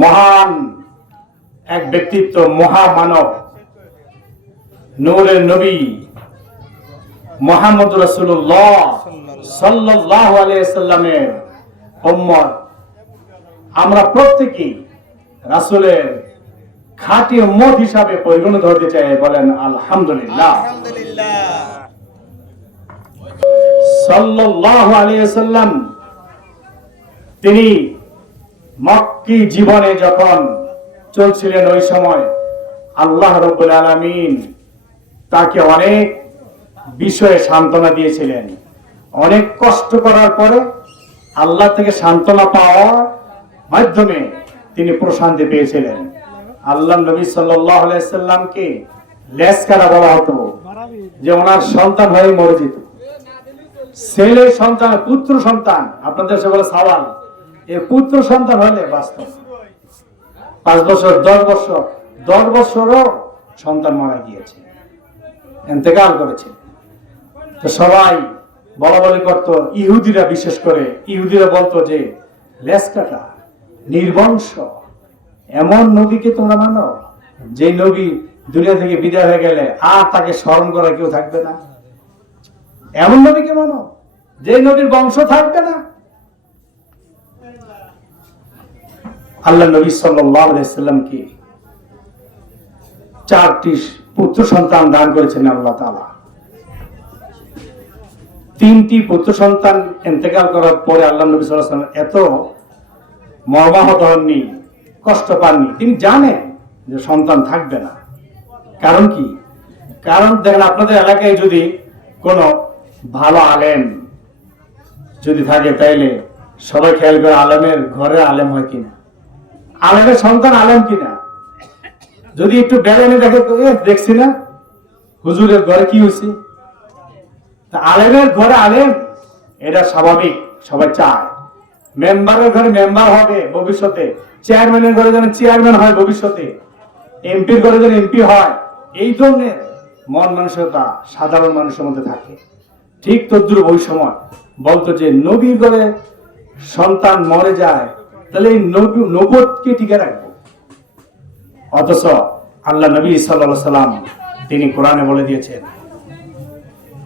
মহান এক ব্যক্তিত্ব, মহামানব, নূরের নবী মুহাম্মদ রাসূলুল্লাহ সাল্লাল্লাহু আলাইহি সাল্লামের উম্মত। আমরা প্রত্যেকেই রাসূলের খাঁটি উম্মত হিসাবে পরিগণিত হতে চাই। বলেন আলহামদুলিল্লাহ। সাল্লাল্লাহু আলাইহি সাল্লাম তিনি মক্কি জীবনে যখন চলছিলেন, ওই সময় আল্লাহ রাব্বুল আলামিন তাকে অনেক বিষয়ে সান্ত্বনা দিয়েছিলেন। অনেক কষ্ট করার পরে আল্লাহ থেকে সান্ত্বনা পাওয়ার মাধ্যমে তিনি প্রশান্তি পেয়েছিলেন। আল্লাহ নবী সাল্লাল্লাহু আলাইহি সাল্লামকে লেসকারা বলা হতো, যে ওনার সন্তান হয়ে মরে যেত। ছেলে সন্তান, পুত্র সন্তান, আপনাদের সে বলে সাওয়াল, এই পুত্র সন্তান হলে বাস্তব 5 বছর 10 বছরও সন্তান মারা গিয়েছে, ইন্তেকাল করেছে। তো সবাই বলা বলি করতো, ইহুদিরা বিশেষ করে ইহুদিরা বলতো যে লেসকাটা, নির্বংশ, এমন নবীকে তোমরা মানো যে নবী দুনিয়া থেকে বিদায় হয়ে গেলে আর তাকে স্মরণ করা কেউ থাকবে না। এমন নবীকে মানো যে নবীর বংশ থাকবে না। আল্লাহ নবী সাল্লাল্লাহু আলাইহি সাল্লামকে 4টি পুত্র সন্তান দান করেছেন আল্লাহ তাআলা। 3টি পুত্র সন্তান ইন্তেকাল করার পরে আল্লাহ নবী সাল্লাল্লাহু আলাইহি সাল্লাম এত মর্মাহত হননি, কষ্ট পাননি। তিনি জানেন যে সন্তান থাকবে না। কারণ কি? কারণ দেখেন, আপনাদের এলাকায় যদি কোনো ভালো আলেম যদি থাকে, তাইলে সবাই খেয়াল করে আলেমের ঘরে আলেম হয় কিনা, আলেমের সন্তান আলেম কিনা। যদি একটু বেড়ানে দেখে, দেখছি না হুজুরের ঘরে কি হয়েছে, আলেমের ঘরে আলেম, এটা স্বাভাবিক, সবাই চায়। মেম্বারের ঘরে মেম্বার হবে ভবিষ্যতে, চেয়ারম্যানের ঘরে যেন চেয়ারম্যান হয় ভবিষ্যতে, এমপির ঘরে যেন এমপি হয়। এই ধরনের মন মানসিকতা সাধারণ মানুষের মধ্যে থাকে। ঠিক তদ্রুপ ওই সময় বলতো যে নবীর ঘরে সন্তান মরে যায়, তাহলে এই নবুয়তকে টিকে রাখবো। অথচ আল্লাহ নবী সাল্লাল্লাহু আলাইহি সাল্লাম তিনি কোরআনে বলে দিয়েছেন,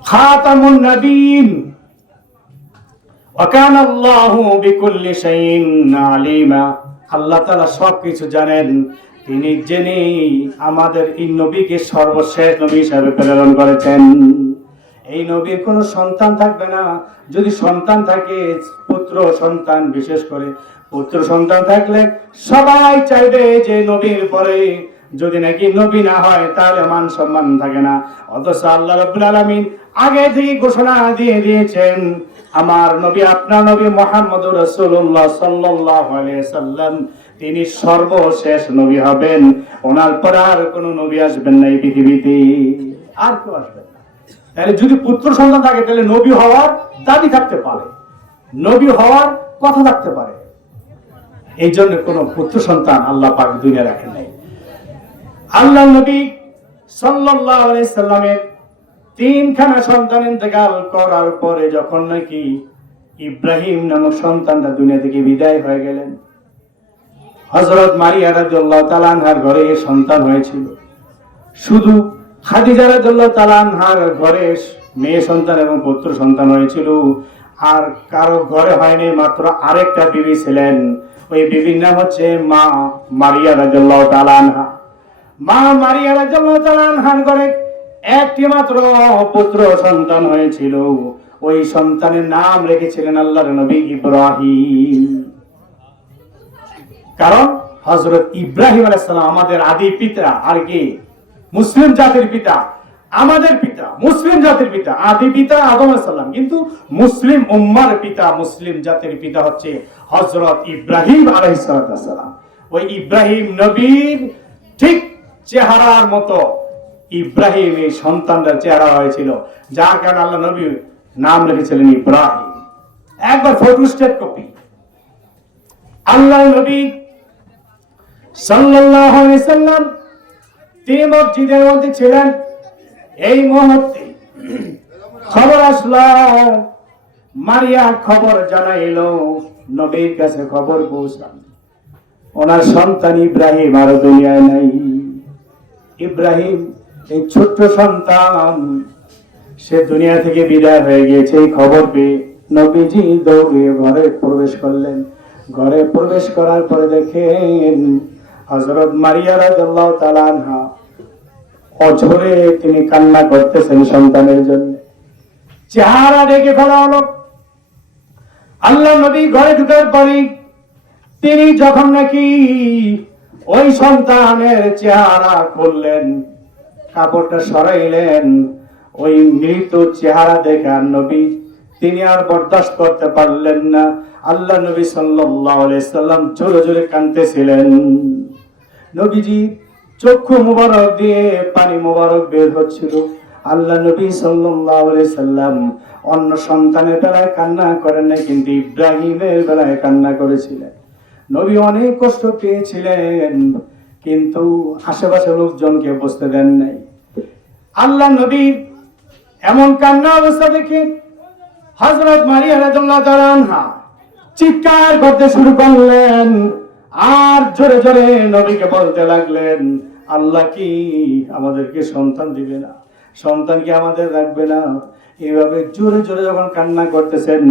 খাতামুন নবীন ওয়া কানা আল্লাহু বিকুল্লি শাইইন আলিমা। আল্লাহ তাআলা সবকিছু জানেন। তিনি জেনেই আমাদের এই নবীকে সর্বশেষ নবী হিসেবে প্রেরণ করেছেন। এই নবীর কোনো সন্তান থাকবে না। যদি সন্তান থাকে, পুত্র সন্তান, বিশেষ করে পুত্র সন্তান থাকলে সবাই চাইবে যে নবীর পরে যদি নাকি নবী না হয় তাহলে মান সম্মান থাকে না। অথচ আল্লাহ রাব্বুল আলামিন আগে থেকে ঘোষণা দিয়ে দিয়েছেন, আমার নবী, আপনার নবী মুহাম্মদুর রাসূলুল্লাহ সাল্লাল্লাহু আলাইহি সাল্লাম তিনি সর্বশেষ নবী হবেন। ওনার পর আর কোন নবী আসবেন না এই পৃথিবীতে, আর কেউ আসবেন না। তাহলে যদি পুত্র সন্তান থাকে, তাহলে নবী হওয়ার দাবি থাকতে পারে, নবী হওয়ার কথা থাকতে পারে। এই জন্য কোন পুত্র সন্তান আল্লাহ পাক দুনিয়া রাখেন নাই। আল্লাহ নবী সাল্লাল্লাহু আলাইহি সাল্লামের 3খানা সন্তান ইন্তেকাল করার পরে যখন নাকি ইব্রাহিম নামক সন্তানটা দুনিয়া থেকে বিদায় হয়ে গেলেন, হযরত মারিয়া রাদিয়াল্লাহু তাআলা আনহার ঘরে সন্তান হয়েছিল। শুধু খাদিজা রাদিয়াল্লাহু তাআলা আনহার ঘরে মেয়ে সন্তান এবং পুত্র সন্তান হয়েছিল, আর কারো ঘরে হয়নি। মাত্র আরেকটা বিবি ছিলেন, ওই বিবির নাম হচ্ছে মা মারিয়া রাদিয়াল্লাহু তাআলা আনহা। মা মারিয়া রাদিয়াল্লাহু তাআলা আনহার ঘরে একটি মাত্র পুত্র সন্তান হয়েছিল। ওই সন্তানের নাম রেখেছিলেন আল্লাহর নবী ইব্রাহিম। কারণ হযরত ইব্রাহিম আলাইহিস সালাম আমাদের আদি পিতা, আর কি মুসলিম জাতির পিতা, আমাদের পিতা, মুসলিম জাতির পিতা। আদি পিতা আদম আলাইহিস সালাম, কিন্তু মুসলিম উম্মার পিতা, মুসলিম জাতির পিতা হচ্ছে হযরত ইব্রাহিম আলাইহিস সালাম। ওই ইব্রাহিম নবীর ঠিক চেহারার মতো ইব্রাহিম এই সন্তানদের চেহারা হয়েছিল, যার কারণে আল্লাহ নবী নাম রেখেছিলেন ইব্রাহিম। একবার ফটোস্টেট কপি। আল্লাহ নবী সাল্লাল্লাহু আলাইহি সাল্লাম তিনি মসজিদের মধ্যে ছিলেন। এই মুহূর্তে খবর আসলো, মারিয়া খবর জানাইলো, নবীর কাছে খবর পৌঁছাল। ওনার সন্তান ইব্রাহিম আর দুনিয়ায় নাই। ইব্রাহিম এই ছোট্ট সন্তান, সে দুনিয়া থেকে বিদায় হয়ে গিয়েছে এই খবর পেয়ে নবীজি দৌড়ে ঘরে প্রবেশ করলেন। ঘরে প্রবেশ করার পরে দেখেন হযরত মারিয়া রাদিয়াল্লাহু তাআলা আনহা অঝরে তিনি কান্না করতেছেন সন্তানের জন্য। চেহারা ঢেকে ফেলা হলো। আল্লাহ নবী ঘরে ঢুকার পরে তিনি যখন নাকি ওই সন্তানের চেহারা খুললেন, কাপড়টা সরাইলেন, ওই মৃত চেহারা দেখে নবী তিনি আর বরদাস্ত করতে পারলেন না। আল্লাহ নবী সাল্লাল্লাহু আলাইহি সাল্লাম জোরে জোরে কাঁদতেছিলেন। নবীজি চক্ষু মুবারক দিয়ে পানি মুবারক বের হচ্ছিল। আল্লাহ নবী সাল্লাল্লাহু আলাইহি সাল্লাম অন্য সন্তানের বেলায় কান্না করেন না, কিন্তু ইব্রাহিমের বেলায় কান্না করেছিলেন। নবী অনেক কষ্ট পেয়েছিলেন, কিন্তু আশেপাশের লোকজনকে বুঝতে দেন নাই। আল্লাহ নবী এমন কান্না অবস্থা দেখে হযরত মারিয়া রাদিয়াল্লাহু তাআলা আনহা চিৎকার করতে শুরু করলেন, আর জোরে জোরে নবীকে বলতে লাগলেন, আল্লাহ কি আমাদেরকে সন্তান দিবে না? সন্তান কি আমাদের রাখবে না? এইভাবে জোরে জোরে যখন কান্না করতেছেন,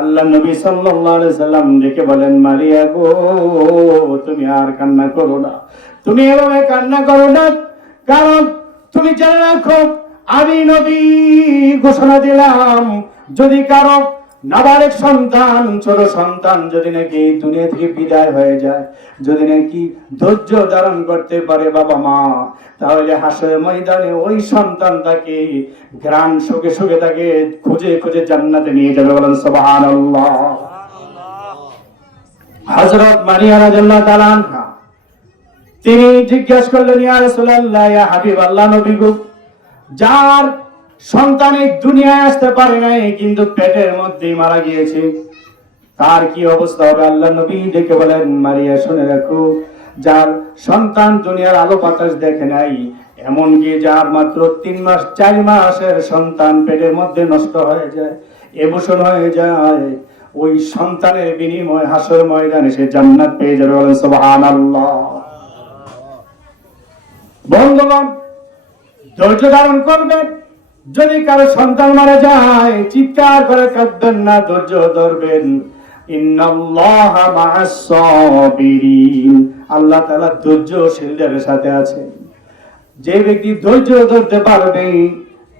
আল্লাহ নবী সাল্লাল্লাহু আলাইহি সাল্লাম ডেকে বলেন, মারিয়া গো, তুমি আর কান্না করো না, তুমি এভাবে কান্না করো না, কারণ তুমি জেনে রাখো আমি নবী ঘোষণা দিলাম, যদি কারো নাবালক সন্তান, ছোট সন্তান যদি নাকি দুনিয়া থেকে বিদায় হয়ে যায়, যদি নাকি ধৈর্য ধারণ করতে পারে বাবা মা, তাহলে হাসরের ময়দানে ওই সন্তানটাকে ঘ্রাণ সুখে সুখে তাকে খুঁজে খুঁজে জান্নাতে নিয়ে যাবে। বলেন সুবহানাল্লাহ। হযরত মারিয়া রাদিয়াল্লাহু তাআলা আনহা তিনি জিজ্ঞাসা করলেন, ইয়া রাসূলুল্লাহ, ইয়া হাবিবাল্লাহ, নবী গো, যার সন্তান দুনিয়ায় আসতে পারে নাই কিন্তু পেটের মধ্যেই মারা গিয়েছে, তার কি অবস্থা হবে? আল্লাহ নবী ডেকে বলেন, মারিয়া শুনে রাখো, যার সন্তান দুনিয়ার আলো বাতাস দেখে নাই, এমনকি যার মাত্র 3 মাস 4 মাসের সন্তান পেটের মধ্যে নষ্ট হয়ে যায়, এবছর হয়ে যায়, ওই সন্তানের বিনিময়ে হাসর ময়দানে সে জান্নাত পেয়ে যাবে। বলেন সুবহানাল্লাহ। বন্ধুগণ, ধৈর্য ধারণ করবেন। যদি কারো সন্তান মারা যায় চিৎকার করে কাঁদবেন না, ধৈর্য ধরবেন। ইন্নাল্লাহা মা'আস সাবিরিন, আল্লাহ তাআলা ধৈর্যশীলদের সাথে আছেন। যে ব্যক্তি ধৈর্য ধরতে পারবে,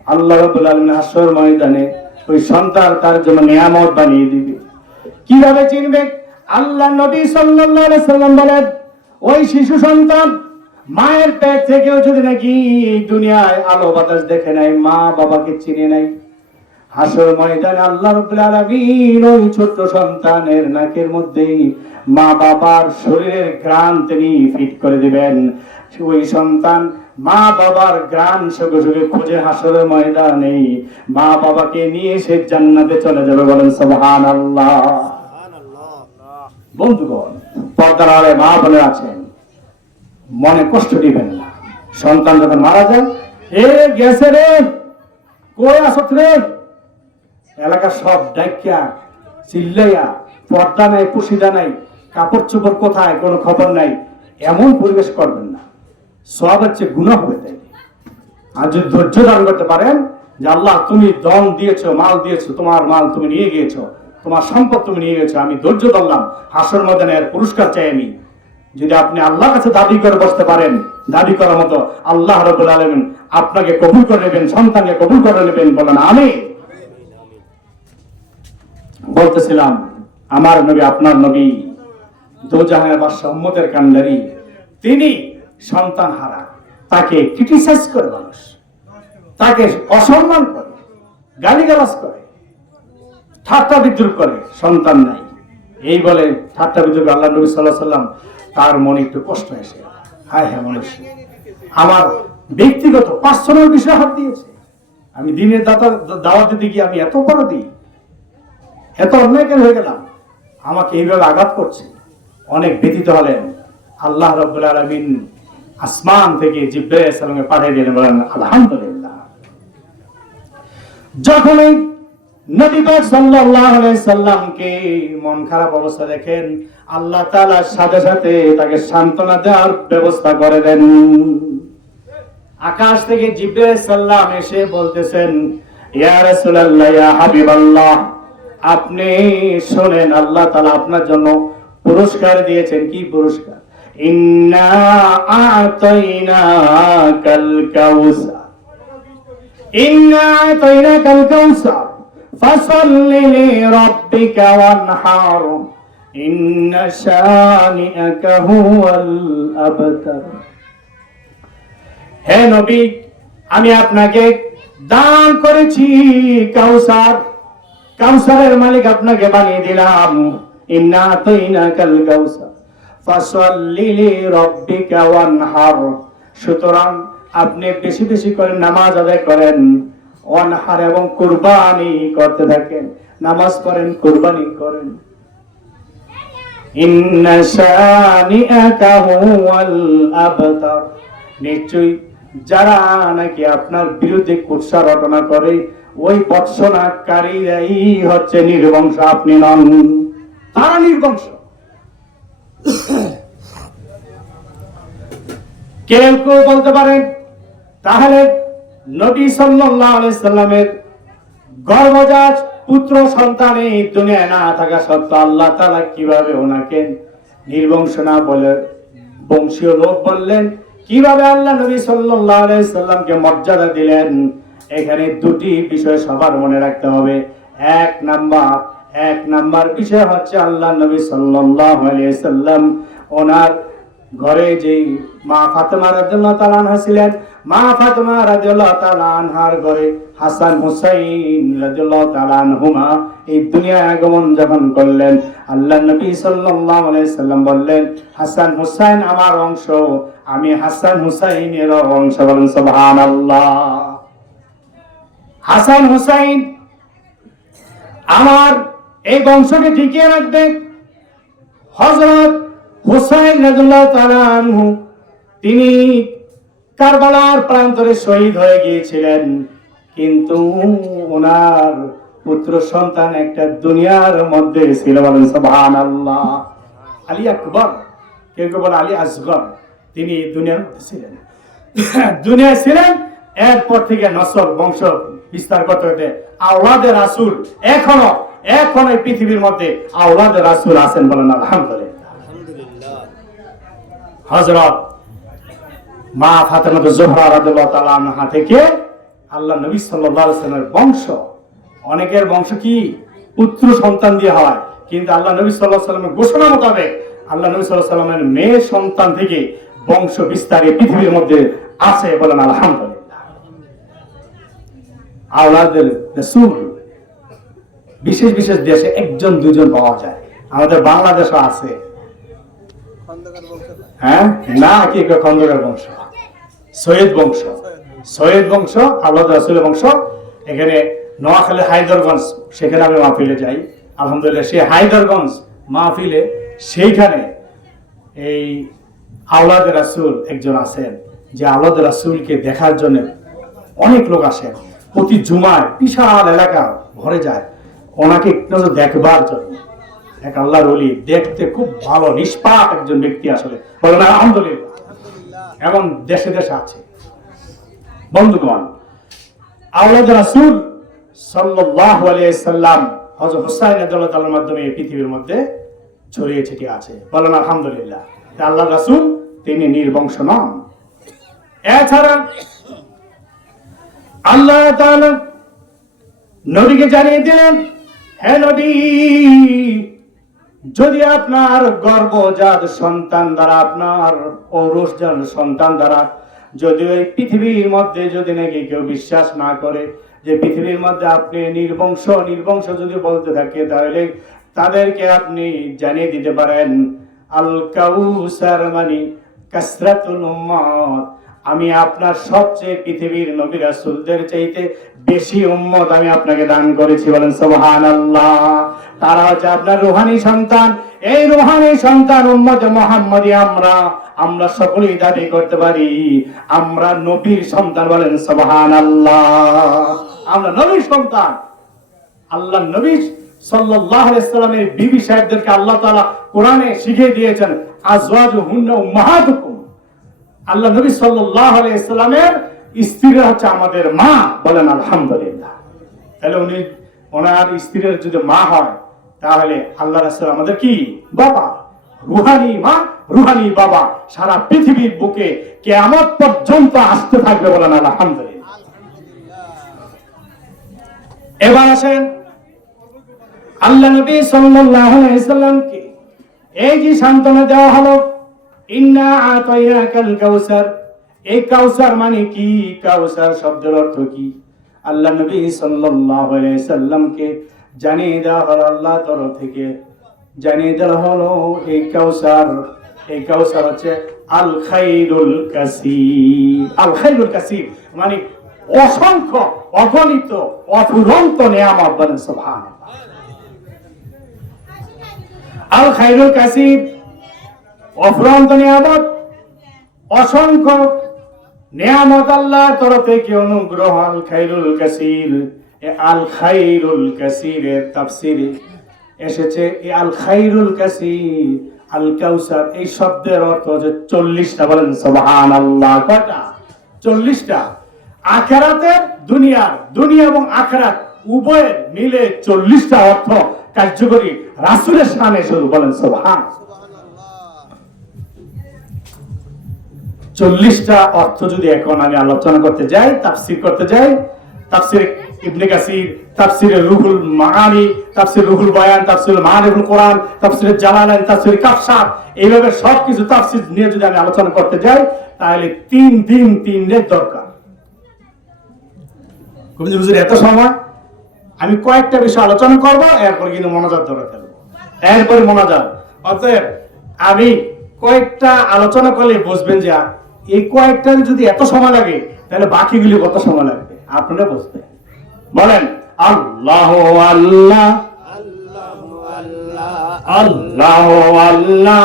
আল্লাহ রাব্বুল আলামিন হাসর ময়দানে ওই সন্তান তার জন্য নিয়ামত বানিয়ে দিবে। কিভাবে চিনবে? আল্লাহ নবী সাল্লাল্লাহু আলাইহি সাল্লাম বলেন, ওই শিশু সন্তান মায়ের পেট থেকেও যদি নাকি দুনিয়ায় আলো বাতাস দেখে নাই, মা বাবাকে চিনে নাই, হাসর ময়দানে আল্লাহ রাব্বুল আলামিন ওই ছোট্ট সন্তানের নাকের মধ্যে মা বাবার শরীরের ঘ্রাণ তিনি ফিট করে দিবেন। ওই সন্তান মা বাবার ঘ্রাণ সুখে সুখে খুঁজে হাসরের ময়দানে মা বাবাকে নিয়ে সে জান্নাতে চলে যাবে। বলেন সুবহানাল্লাহ। বন্ধুগণ, পর্দার আড়ালে মা বলে আছেন, মনে কষ্ট দিবেন না। সন্তান যখন মারা যায়, এ গেছে রে, কই আসত রে, এলাকার সব ডাইকা চিল্লাইয়া, পর্দা নাই, পুশিদা নাই, কাপড় চোপড় কোথায়, কোনো খবর নাই, এমন পরিবেশ করবেন না। সওয়াবের চেয়ে গুনাহ হবে। তাই আর যদি ধৈর্য ধারণ করতে পারেন, যে আল্লাহ তুমি ধন দিয়েছো, মাল দিয়েছো, তোমার মাল তুমি নিয়ে গিয়েছো, তোমার সম্পদ তুমি নিয়ে গেছো, আমি ধৈর্য ধরলাম, হাসর ময়দানে এর পুরস্কার চাই আমি। যদি আপনি আল্লাহর কাছে দাবি করে বসতে পারেন, দাবি করার মতো, আল্লাহ রাব্বুল আলামিন আপনাকে কবুল করে নেবেন, সন্তানকে কবুল করে নেবেন। বলেন আমিন। বলতেছিলাম, আমার নবী, আপনার নবী, দোজাহানের বাদশা, উম্মতের কান্ডারি, তিনি সন্তান হারা, তাকে ক্রিটিসাইজ করে মানুষ, তাকে অসম্মান করে, গালিগালাজ করে, ঠাট্টা বিদ্রুপ করে, সন্তান নাই এই বলে ঠাট্টা বিদ্রুপ। আল্লাহ নবী সাল্লাল্লাহু আলাইহি সাল্লাম তার মনে একটু কষ্ট এসে, হায় হ্যাঁ, মানুষ আমার ব্যক্তিগত পার্সোনাল বিষয়ে হাত দিয়েছে, আমি দিনের দাওয়াত দিতে গিয়ে আমি এত অপরাধী, এত অন্যায় কেন হয়ে গেলাম, আমাকে এইভাবে আঘাত করছে। অনেক ব্যথিত হলেন। আল্লাহ রাব্বুল আলামিন আসমান থেকে জিবরাইল আলাইহিস সালামকে পাঠিয়ে দিলেন। বলেন আলহামদুলিল্লাহ। যখনই নবী পাক সাল্লাল্লাহু আলাইহি সাল্লামকে মন খারাপ অবস্থা দেখেন, আল্লাহ তাআলা সাথে সাথে তাকে সান্ত্বনা দেওয়ার ব্যবস্থা করে দেন। আকাশ থেকে জিবরাইল আলাইহিস সালাম এসে বলতেছেন, ইয়া রাসূলুল্লাহ, ইয়া হাবিবাল্লাহ, আপনি শুনেন, আল্লাহ তাআলা আপনার জন্য পুরস্কার দিয়েছেন। কি পুরস্কার? ইন্না আ'তাইনাকাল কাউসার, ইন্না আ'তাইনাকাল কাউসার ফাসাল্লি লিরাব্বিকা ওয়ানহার ইন্না শানিআকা হুয়াল আবতার। হে নবী, আমি আপনাকে দান করেছি কাউসার, কাউসারের মালিক আপনাকে বানিয়ে দিলাম। ইন্না আ'তাইনাকাল কাউসার ফাসাল্লি লিরাব্বিকা ওয়ানহার, সুতরাং আপনি বেশি বেশি করে নামাজ আদায় করেন, ওয়ানহার এবং কুরবানি করতে থাকেন, নামাজ পড়েন, কুরবানি করেন। ইন্না শানিআকা হুয়াল আবতার, নিশ্চয়ই যারা নাকি আপনার বিরুদ্ধে কুৎসা রটনা করে ওই বৎসনাকারীরাই হচ্ছে নির্বংশ, আপনি নন, তারা নির্বংশ। কেউ কেউ বলতে পারেন, তাহলে নবী সাল্লাল্লাহু আলাইহি সাল্লামের গর্ভজাত পুত্র সন্তান এই দুনিয়ায় না থাকা সত্ত্বেও আল্লাহ তাআলা কিভাবে ওনাকে নির্বংশ না বলে বংশীয় লোক বললেন? কিভাবে আল্লাহ নবী সাল্লাল্লাহু আলাইহি সাল্লামকে মর্যাদা দিলেন? এখানে দুটি বিষয় সবার মনে রাখতে হবে। এক নাম্বার বিষয় হচ্ছে আল্লাহ নবী সাল্লাল্লাহু আলাইহি সাল্লাম ওনার ঘরে যে মা ফাতেমা রাদিয়াল্লাহু তাআলা আনহা ছিলেন, মা ফাতেমা রাদিয়াল্লাহু তাআলা আনহার ঘরে হাসান হুসাইন রাদিয়াল্লাহু তাআলা আনহুমা এই দুনিয়ায় আগমন যখন করলেন, আল্লাহ নবী সাল্লাল্লাহু আলাইহি সাল্লাম বললেন, হাসান হুসাইন আমার অংশ, আমি হাসান হুসাইনের অংশ। বলেন সুবহানাল্লাহ। হাসান হুসাইন আমার এই বংশকে টিকিয়ে রাখবে। হযরত হুসাইন রাদিয়াল্লাহু তাআলা আনহু তিনি কারবালার প্রান্তরে শহীদ হয়ে গিয়েছিলেন, কিন্তু ওনার পুত্র সন্তান একটা দুনিয়ার মধ্যে ছিল। বলেন সুবহানাল্লাহ। আলী আকবর, কেউ কেউ বলে আলী আসগর, তিনি দুনিয়ার মধ্যে ছিলেন, দুনিয়ায় ছিলেন। এরপর থেকে নসল বংশ বিস্তার করতে হতে আওলাদে রাসূল এখনো এই পৃথিবীর মধ্যে আওলাদে রাসূল আছেন। বলেন আলহামদুলিল্লাহ। হযরত মা ফাতেমা জোহরা রাদিয়াল্লাহু তাআলা আনহা থেকে আল্লাহ নবী সাল্লাল্লাহু আলাইহি ওয়াসাল্লামের বংশ, অনেকের বংশ কি পুত্র সন্তান দিয়ে হয়, কিন্তু আল্লাহ নবী সাল্লাল্লাহু আলাইহি ওয়াসাল্লামের ঘোষণা মোতাবেক আল্লাহ নবী সাল্লাল্লাহু আলাইহি ওয়াসাল্লামের মেয়ে সন্তান থেকে বংশ বিস্তারে পৃথিবীর মধ্যে আছে। বলেন আলহামদুলিল্লাহ। আওলাদের রাসূল বিশেষ বিশেষ দেশে একজন দুজন পাওয়া যায়, আমাদের বাংলাদেশও আছে। হ্যাঁ, না কি খন্দকার বংশ, সৈয়দ বংশ, সৈয়দ বংশ, আল্লাহ রাসূলের বংশ। এখানে নোয়াখালী হায়দরগঞ্জ, সেখানে আমি মাহফিলে যাই, আলহামদুলিল্লাহ। সেই হায়দরগঞ্জ মাহফিলে সেইখানে এই আওলাদ রাসূল একজন আছেন, যে আওলাদ রাসূলকে দেখার জন্য অনেক লোক আসেন। প্রতি জুমায় বিশাল এলাকা ভরে যায় ওনাকে একটু দেখবার জন্য। এক আল্লাহর ওলি, দেখতে খুব ভালো নিষ্পাপ একজন ব্যক্তি আসলে। বলেন আলহামদুলিল্লাহ। এমন দেশে দেশে আছে। বন্ধুগণ, আওলাদ রাসূল সাল্লাল্লাহু আলাইহি সাল্লাম হযরত হুসাইন রাদিয়াল্লাহু তাআলার মাধ্যমে এই পৃথিবীর মধ্যে ছড়িয়ে ছিটিয়ে আছে। বলেন আলহামদুলিল্লাহ। আল্লাহর রাসূল তিনি নির্বংশ নন। এছাড়া আল্লাহ তাআলা নবীকে জানিয়ে দিলেন, হে নবী, যদি আপনার গর্ভজাত সন্তান দ্বারা, আপনার ঔরসজাত সন্তান দ্বারা যদি ওই পৃথিবীর মধ্যে যদি নাকি কেউ বিশ্বাস না করে যে পৃথিবীর মধ্যে আপনি নির্বংশ যদি বলতে থাকে, তাহলে তাদেরকে আপনি জানিয়ে দিতে পারেন, আল কাউসার মানে কাসরাতুল উম্মত, আমি আপনার সবচেয়ে পৃথিবীর নবী রাসূলদের চাইতে বেশি উম্মত আমি আপনাকে দান করেছি। বলেন সুবহানাল্লাহ। তারা হচ্ছে আপনার রূহানি সন্তান। এই রূহানি সন্তান উম্মতে মুহাম্মদী আমরা সকলেই দাবি করতে পারি আমরা নবীর সন্তান। বলেন সুবহানাল্লাহ। আমরা নবীর সন্তান। আল্লাহ নবী সাল্লাল্লাহু আলাইহি সাল্লামের বিবি সাহেবদেরকে আল্লাহ তাআলা কোরআনে শিখিয়ে দিয়েছেন আজওয়াজুহুন্না উম্মাহাতুকুম। আল্লাহ নবী সাল্লাল্লাহু আলাইহি সাল্লামের স্ত্রীরা হচ্ছে আমাদের মা, বলেন আলহামদুলিল্লাহ। তাহলে ওনার স্ত্রীর যদি মা হয় তাহলে আল্লাহ রাসূল আমাদের কি বাবা, রুহানি মা রুহানি বাবা, সারা পৃথিবীর বুকে কিয়ামত পর্যন্ত আসতে থাকবে, বলেন আলহামদুলিল্লাহ। এবার আসেন আল্লাহ নবী সাল্লাল্লাহু আলাইহি সাল্লামকে এই যে সান্ত্বনা দেওয়া হলো, ইন্না আতাইনাকাল কাউসার। এই কাউসার মানে কি? কাউসার শব্দের অর্থ কি? আল্লাহ নবী সাল্লাল্লাহু আলাইহি সাল্লামকে জানিয়ে দেওয়া হলো, আল্লাহ তরফ থেকে জানিয়ে দেওয়া হলো এই কাউসার হচ্ছে আল খাইরুল কাসীর। আল খাইরুল কাসীর মানে অসংখ্য অগণিত অফুরন্ত নিয়ামত, বলেন সুবহানাল্লাহ। আল খাইরুল কাসীর অফুরন্ত নিয়ামত, অসংখ্য নিয়ামত আল্লাহর তরফ থেকে অনুগ্রহ। আল খাইরুল কাসীর, আল খাইরুল কাসীরের তাফসীরে এসেছে এই আল খাইরুল কাসীর আল কাউসার এই শব্দের অর্থ হচ্ছে 40টা, বলেন সুবহানাল্লাহ। কয়টা? 40টা। আখিরাতের দুনিয়া এবং আখিরাত উভয়ের মিলে 40টা অর্থ কার্যকরী রাসূলের শানে শুরু, বলেন সুবহানাল্লাহ। 40টা অর্থ যদি এখন আমি আলোচনা করতে যাই, তাফসীর করতে যাই, তাফসীর ইবনে কাসির, তাফসীরে রুহুল মাআনি, তাফসীর রুহুল বয়ান, তাফসীর মাআনিউল কোরআন, তাফসীর জালালাইন, তাফসীর কাফসাত, এইভাবে সবকিছু তাফসীর নিয়ে যদি আমি আলোচনা করতে যাই তাহলে 3 দিন 3 রাত দরকার। কবিজি হুজুর এত সময়? আমি কয়েকটা বিষয় আলোচনা করব, এরপর কিন্তু মোনাজাত ধরে ফেলবো, এরপর মোনাজাত। অতএব আমি কয়েকটা আলোচনা করলে বুঝবেন যে এই কয়েকটা যদি এত সময় লাগে তাহলে বাকিগুলি কত সময় লাগবে আপনারা বুঝবেন। বলেন আল্লাহু আল্লাহ আল্লাহু আল্লাহ আল্লাহু আল্লাহ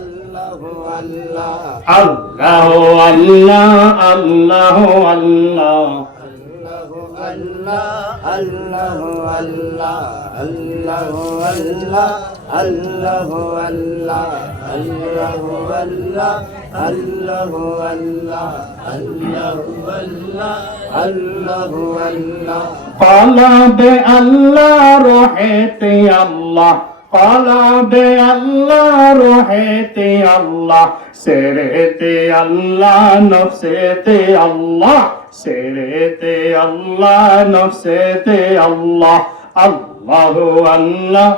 আল্লাহু আল্লাহ আল্লাহু আল্লাহ আল্লাহু আল্লাহ আল্লাহু আল্লাহ আল্লাহু আল্লাহ আল্লাহু আল্লাহ আল্লাহু আল্লাহ আল্লাহু আল্লাহ আল্লাহু আল্লাহ কলবে আল্লাহ রহেতে আল্লাহ কলবে আল্লাহ রহেতে আল্লাহ সেরেতে আল্লাহ নফসেতে আল্লাহ সেরেতে আল্লাহ নফসেতে আল্লাহ আল্লাহু আল্লাহ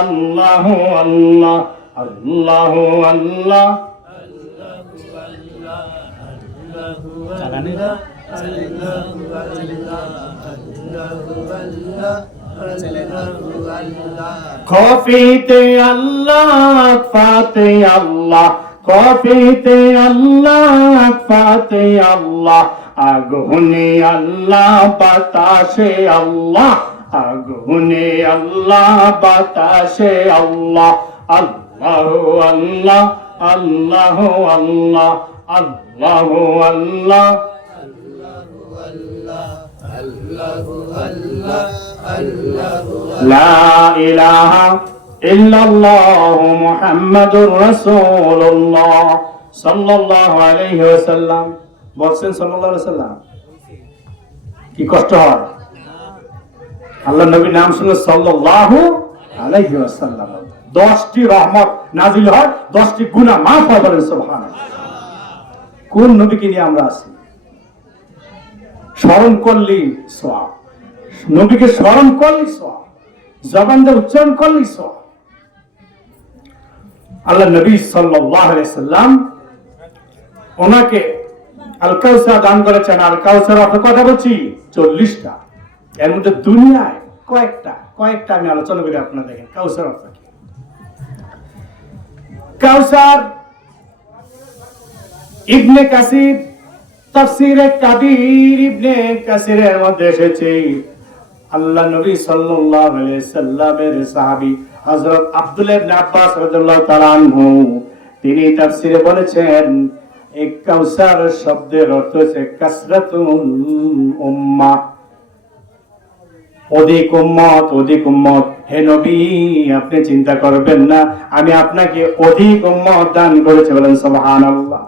আল্লাহু আল্লাহ আল্লাহু আল্লাহ খফিতে আল্লাহ ফাতে আল্লাহ খফিতে আল্লাহ ফাতে আল্লাহ আগুনে আল্লাহ বাতাসে আল্লাহ আগুনে আল্লাহ বাতাসে আল্লাহ আল্লাহু আল্লাহ আল্লাহু আল্লাহ আল্লাহু আল্লাহ লা ইলাহা ইল্লাল্লাহু মুহাম্মাদুর রাসূলুল্লাহ সাল্লাল্লাহু আলাইহি ওয়াসাল্লাম। বলছেন সাল্লাল্লাহু আলাইহি ওয়াসাল্লাম, কি কষ্ট হয়? আল্লাহ নবীর নাম শুনে সাল্লাল্লাহু আলাইহি ওয়াসাল্লাম 10টি রহমত নাজিল হয়, 10টি গুনাহ মাফ হয়, বলেন সুবহানাল্লাহ। কোন নবীকে নিয়ে আমরা আছি? স্মরণ করলি সওয়াব, নবীকে স্মরণ করলি সওয়াব, জবান দিয়ে উচ্চারণ করলি সওয়াব। আল্লাহ নবী সাল্লাল্লাহু আলাইহি সাল্লাম ওনাকে আল কাউসার দান করেছেন। আল কাউসার অর্থ কথা বলছি 40টা, এর মধ্যে দুনিয়ায় কয়েকটা আমি আলোচনা করি। আপনারা দেখেন কাউসার অর্থ কি। কাউসার ইবনে কাসির তাফসীরে কাবীর ইবনে কাসিরের মধ্যে এসেছে আল্লাহ নবী সাল্লাল্লাহু আলাইহি সাল্লামের সাহাবী হযরত আব্দুল্লাহ ইবনে আব্বাস রাদিয়াল্লাহু তাআলা আনহু তিনি তাফসীরে বলেছেন এই কাউসার শব্দের অর্থ হচ্ছে কাসরাতুল উম্মাহ। অধিক উম্মত। হে নবী, আপনি চিন্তা করবেন না, আমি আপনাকে অধিক উম্মত দান করেছি। বলেন সুবহানাল্লাহ।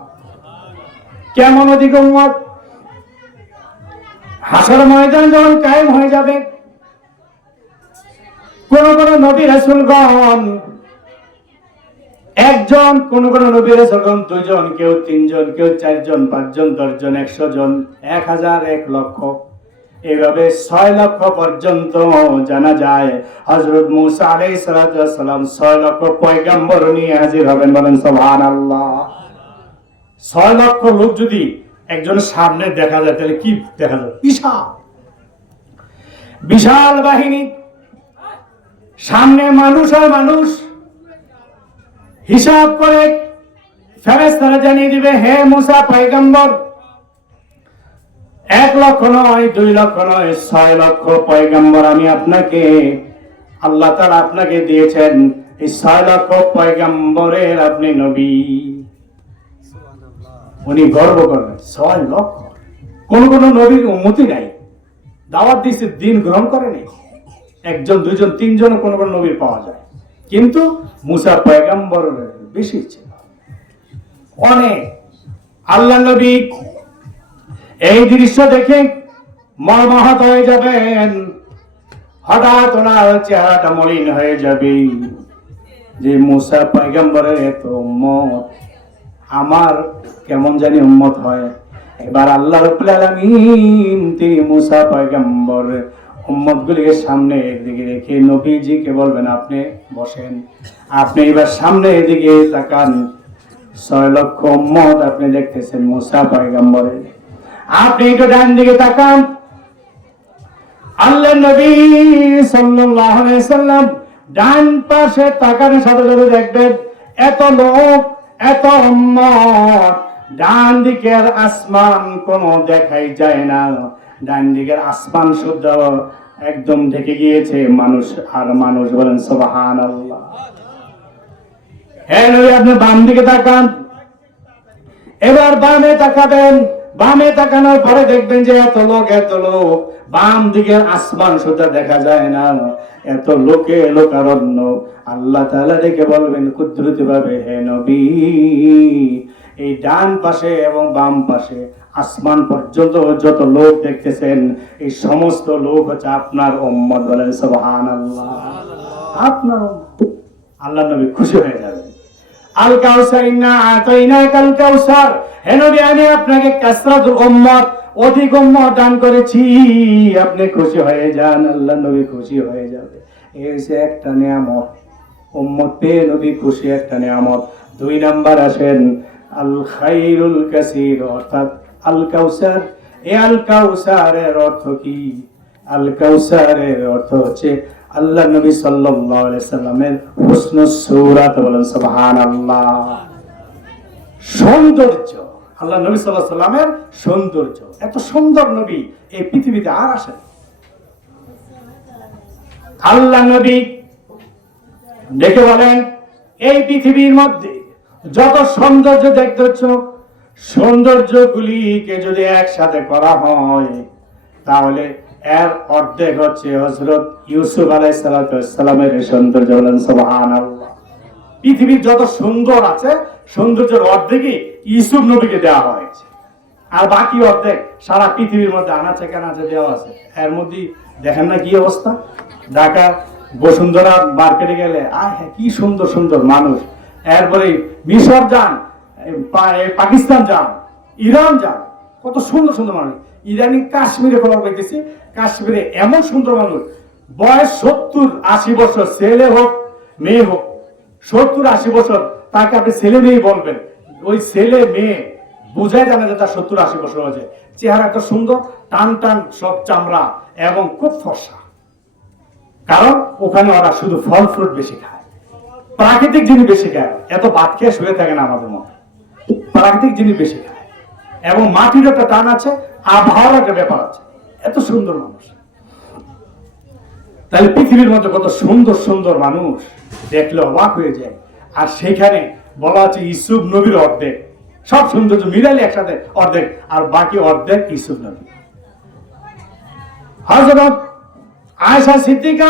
কেমন অধিক উম্মত? হাসর ময়দান যখন কায়েম হয়ে যাবে, কোন কোন নবী রাসূলগণ একজন, কোন কোন নবী রাসূলগণ দুইজন, কেউ তিনজন, কেউ চারজন, পাঁচজন, 10 জন, 100 জন, 1000, 1 লক্ষ, এইভাবে 6 লক্ষ পর্যন্ত জানা যায়। হযরত মূসা আলাইহিস সালাম 6 লক্ষ পয়গম্বর নিয়ে হাজির হবেন। বলেন সুবহানাল্লাহ। 6 লক্ষ লোক যদি একজনের সামনে দেখা যায়, তাহলে কি দেখা যায়? বিশাল বিশাল বাহিনী, সামনে মানুষ আর মানুষ। হিসাব করে ফেরেশতারা জানিয়ে দিবে, হে মূসা পয়গম্বর, 1 লক্ষ নয়, 2 লক্ষ নয়, 6 লক্ষ পয়গম্বর আমি আপনাকে, আল্লাহ তাআলা আপনাকে দিয়েছেন। এই 6 লক্ষ পয়গম্বরের আপনি নবী। উনি গর্ব করবেন, 6 লক্ষ। কোন কোন নবীর উম্মতি নাই, দাওয়াত দিয়েছে, দিন গ্রহণ করেনি। 1 জন, 2 জন, 3 জন কোন কোন নবীর পাওয়া যায়, কিন্তু মূসা পয়গম্বর বেশি ছিল, অনেক। আল্লাহ নবী এই দৃশ্য দেখে মর্মাহত হয়ে যাবেন। হঠাৎ ওনার চেহারাটা মলিন হয়ে যাবে, যে মূসা পয়গম্বরের এত উম্মত, আমার কেমন জানি উম্মত হয়। এবার আল্লাহ রাব্বুল আলামিন তিনি মূসা পয়গম্বরের উম্মতগুলিকে সামনে এদিকে রেখে নবীজিকে বলবেন, আপনি বসেন। আপনি এবার সামনে এদিকে তাকান, 6 লক্ষ উম্মত আপনি দেখতেছেন মূসা পয়গম্বরের। আপনি একটু ডান দিকে তাকান। আল্লাহ নবী সাল্লাল্লাহু আলাইহি সাল্লাম ডান পাশে তাকানোর সাথে সাথে দেখবেন এত লোক, এত উম্মত। ডান দিকের আসমান কোনো দেখাই যায় না, ডান দিকের আসমান শুদ্ধ একদম ঢেকে গিয়েছে মানুষ আর মানুষ। বলেন সুবহানাল্লাহ। হ্যাঁ নবী, আপনি বাম দিকে তাকান। এবার বামে তাকাবেন। বামে তাকানোর পরে দেখবেন যে এত লোক, এত লোক, বাম দিকের আসমান শুদ্ধ দেখা যায় না, এত লোকে লোকারণ্য। আল্লাহ তাআলা ডেকে বলবেন কুদরতি ভাবে, হে নবী, এই ডান পাশে এবং বাম পাশে আসমান পর্যন্ত যত লোক দেখতেছেন, এই সমস্ত লোক হচ্ছে আপনার উম্মত। বলেন সুবহানাল্লাহ। আপনার উম্মত। আল্লাহ নবী খুশি হয়ে যাবেন। আল কাউসার, ইন্না আতাইনাকাল কাউসার, হে নবী আমি আপনাকে কাসরাতুল উম্মত, অধিক উম্মত দান করেছি, আপনি খুশি হয়ে যান। আল্লাহ নবী খুশি হয়ে যাবে। এই হচ্ছে একটা নিয়ামত, উম্মত পেয়ে নবী খুশি, একটা নিয়ামত। 2 নাম্বার আসেন আল খাইরুল কাসীর, অর্থাৎ আল কাউসার। এই আল কাউসারের অর্থ কি? আল কাউসারের অর্থ হচ্ছে আল্লাহ নবী সাল্লাল্লাহু আলাইহি সাল্লামের হুসনুস সূরাত। বলেন সুবহানাল্লাহ। সৌন্দর্য, আল্লাহ নবী সাল্লাল্লাহু আলাইহি সাল্লামের সৌন্দর্য, এত সুন্দর নবী এই পৃথিবীতে আর আসেন। আল্লাহ নবী দেখে বলেন, এই পৃথিবীর মধ্যে যত সৌন্দর্য দেখতেছ, সৌন্দর্যগুলিকে যদি একসাথে করা হয়, তাহলে এর অর্ধেক হচ্ছে হযরত ইউসুফ আলাইহিস সালামের সৌন্দর্য। বলেন সুবহানাল্লাহ। পৃথিবীর যত সুন্দর আছে, সৌন্দর্যের অর্ধেকই ইউসুফ নবীকে দেওয়া হয়েছে, আর বাকি অর্ধেক সারা পৃথিবীর মধ্যে আনাচে কানাচে দেওয়া আছে। এর মধ্যে দেখেন না কি অবস্থা। ঢাকা বসুন্ধরা মার্কেটে গেলে কি সুন্দর সুন্দর মানুষ। এরপরে মিশর যান, পাকিস্তান যান, ইরান যান, কত সুন্দর সুন্দর মানুষ। ইরানি কাশ্মীরে খবর পাইতেছি, কাশ্মীরে এমন সুন্দর মানুষ, বয়স 70-80 বছর, ছেলে হোক মেয়ে হোক, 70-80 বছর, তাকে আপনি ছেলে মেয়ে বলবেন, ওই ছেলে মেয়ে বোঝাই জানে যে তার 70-80 বছর হয়েছে। চেহারা একটা সুন্দর, টান টান সব চামড়া এবং খুব ফর্সা। কারণ ওখানে ওরা শুধু ফল ফ্রুট বেশি খায়, প্রাকৃতিক জিনিস বেশি খায়। এত ভাত খেয়ে শুয়ে থাকে না আমাদের মতো, প্রাকৃতিক জিনিস বেশি খায়। এবং মাটির একটা টান আছে, আবহাওয়ার একটা ব্যাপার আছে। এত সুন্দর মানুষ। তাহলে পৃথিবীর মধ্যে কত সুন্দর সুন্দর মানুষ, দেখলে অবাক হয়ে যায়। আর সেখানে বলা হচ্ছে ইউসুফ নবীর অর্ধেক, সব সৌন্দর্য মিলালে একসাথে অর্ধেক, আর বাকি অর্ধেক ইউসুফ নবী। হযরত আয়েশা সিদ্দিকা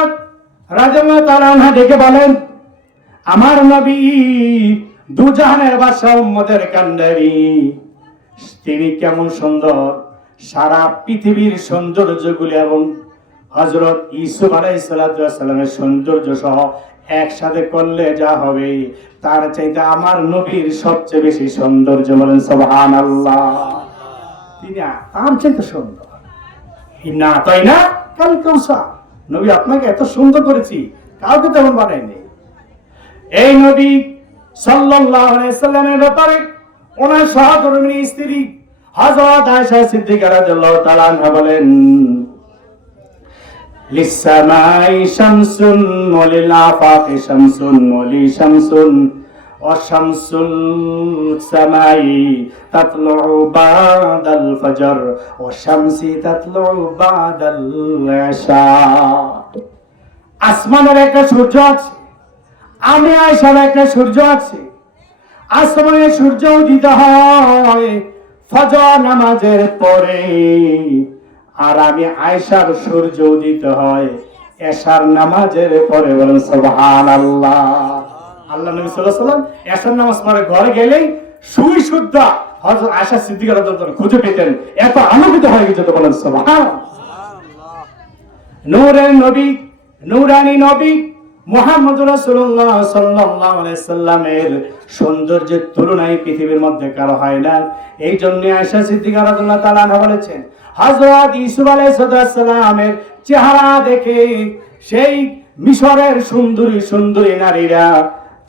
রাদিয়াল্লাহু তাআলা আনহা ডেকে বলেন, আমার নবী দুজাহানের বাদশা উম্মতের কান্ডারি, তিনি কেমন সুন্দর, সারা পৃথিবীর সৌন্দর্যগুলি এবং হযরত ইউসুফ আলাইহিস সালামের সৌন্দর্য সহ একসাথে করলে যা হবে তার চাইতে আমার নবীর সবচেয়ে বেশি সৌন্দর্য। বলেন সুবহানাল্লাহ। তিনি তার চাইতে সুন্দর না, তাই না? কাল কাউসার নবী আপনাকে এত সুন্দর করেছি, কাউকে তেমন বানায়নি। এই নবী সাল্লাল্লাহু আলাইহি সাল্লামের ব্যাপারে ওনার সহধর্মিণী স্ত্রী হযরত আয়েশা সিদ্দিকা রাদিয়াল্লাহু তাআলা আনহা বলেন, লিসামাই শামসুন ওয়া লিল আফাকি শামসুন ওয়া লি শামসুন ওয়া শামসুল সামাই তাতলু বাদাল ফজর ওয়া শামসি তাতলু বাদাল ইশা। আসমানের একটা সূর্য আছে, আমি আয়েশার একটা সূর্য আছে। আসমানে সূর্য উদিত হয় ফজর নামাজের পরে, আর আমি আয়েশার সূর্য উদিত হয় এশার নামাজের পরে। বলেন সুবহানাল্লাহ। আল্লাহ নবী সাল্লাল্লাহু আলাইহি ওয়াসাল্লাম এশার নামাজ পড়ে ঘরে গেলেই সুই শুদ্ধ হযরত আয়েশা সিদ্দিকা রাদিয়াল্লাহু তাআলা খুঁজে পেতেন, এত আলোকিত হয়ে গেছে। তো বলেন সুবহানাল্লাহ। নূরের নবী, নূরানী নবী মুহাম্মদুর রাসূলুল্লাহ সাল্লাল্লাহু আলাইহি সাল্লামের সৌন্দর্যের তুলনায় পৃথিবীর মধ্যে কারো হয় না। এই জন্য আয়েশা সিদ্দিকা রাদিয়াল্লাহু তাআলা আনহা বলেছেন, হযরত ইউসুফ আলাইহিস সালামের চেহারা দেখে সেই মিশরের সুন্দরী সুন্দরী নারীরা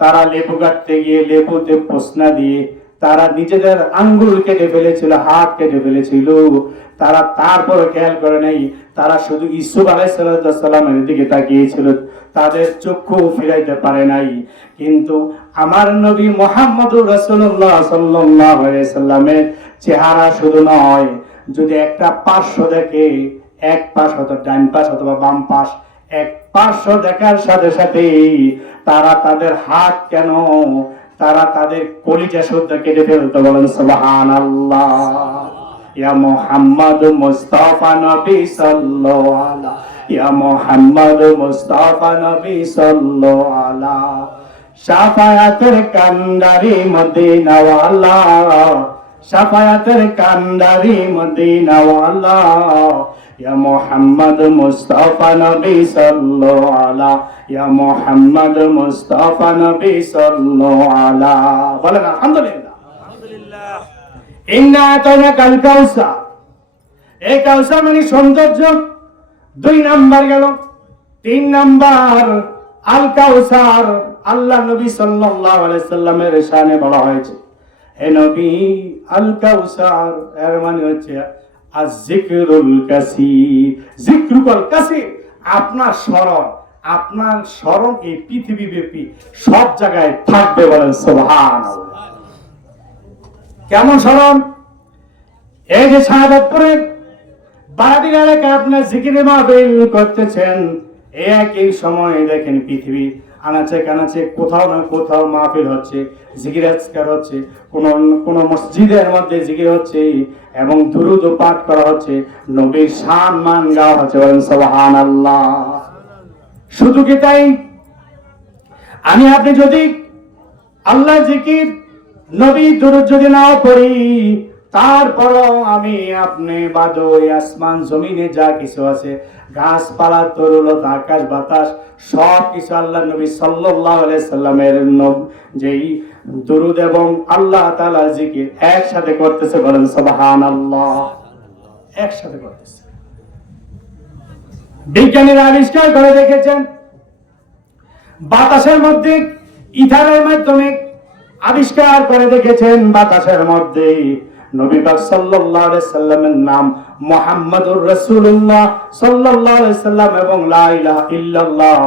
তারা লেবু কাটতে গিয়ে লেবুতে পোস্না দিয়ে তারা নিজেদের আঙ্গুল কেটে ফেলেছিল, হাত কেটে ফেলেছিল। তারা তারপর খেয়াল করে নাই, তারা শুধু ইউসুফ আলাইহিস সালামের দিকে তাকিয়েছিল, তাদের চক্ষু ফিরাইতে পারে নাই। কিন্তু আমার নবী মুহাম্মদুর রাসূলুল্লাহ সাল্লাল্লাহু আলাইহি সাল্লামের চেহারা শুধু নয়, যদি একটা পার্শ্ব দেখে, এক পাশ হয়তো ডান পাশ অথবা বাম পাশ, এক পার্শ্ব দেখার সাথে সাথে তারা তাদের হাত কেন, তারা তাদের কলিজা সুদ্ধা কেটে ফেলতো। বলেন সুবহানাল্লাহ। ইয়া মুহাম্মদ মুস্তাফা নবী সাল্লাল্লাহু আলাইহি, ইয়া মুহাম্মদ মুস্তাফা নবী সাল্লাল্লাহু আলাইহি, শাফায়াতের কান্ডারি মদিনা ওয়ালা, শাফায়াতের কান্ডারি মদিনা ওয়ালা, ইয়া মুহাম্মদ মুস্তাফা নবী সাল্লাল্লাহু আলাইহি, ইয়া মুহাম্মদ মুস্তাফা নবী সাল্লাল্লাহু আলাইহি। বলেন আলহামদুলিল্লাহ। আলহামদুলিল্লাহ। ইন্না আতাইনাকাল কাউসার, এই কাউসার মানে সৌন্দর্য। 2 নাম্বার গেল। 3 নাম্বার আল কাউসার, আল্লাহ নবী সাল্লাল্লাহু আলাইহি সাল্লামের শানে বলা হয়েছে, হে নবী আল কাউসার এর মানে হচ্ছে আয-যিকরুল কাসীর। যিকরুল কাসীর, আপনার স্মরণ এই পৃথিবী ব্যাপী সব জায়গায় থাকবে। বলেন সুবহানাল্লাহ। কেমন স্মরণ? এই যে শাহাদাত পরে বারাদির এলাকায় আপনার জিকিরে মাহফিল করতেছেন, একই সময় দেখেন পৃথিবী আনাচে কানাচে কোথাও না কোথাও মাহফিল হচ্ছে, জিকির আজকার হচ্ছে, কোন মসজিদের মধ্যে জিকির হচ্ছে এবং দুরূদ পাঠ করা হচ্ছে, নবীর শান মান গাওয়া হচ্ছে। বলেন সুবহানাল্লাহ। শুধু কি তাই? আমি আপনি যদি আল্লাহ জিকির, নবী দুরূদ যদি নাও পড়ি, তারপরও আমি আপনি বাদই আসমান জমিনে যা কিছু আছে, গাছপালা তরুলতা আকাশ বাতাস সব কিছু আল্লাহ নবী সাল্লাল্লাহু আলাইহি সাল্লামের যেই দুরূদ এবং আল্লাহ তাআলার জিকির একসাথে করতেছে। বলেন সুবহানাল্লাহ। একসাথে করতেছে। বিজ্ঞানীরা আবিষ্কার করে দেখেছেন, বাতাসের মধ্যে ইথারের মাধ্যমে আবিষ্কার করে দেখেছেন, বাতাসের মধ্যে নবী পাক সাল্লাল্লাহু আলাইহি সাল্লামের নাম মুহাম্মাদুর রাসূলুল্লাহ সাল্লাল্লাহু আলাইহি সাল্লাম এবং লা ইলাহা ইল্লাল্লাহ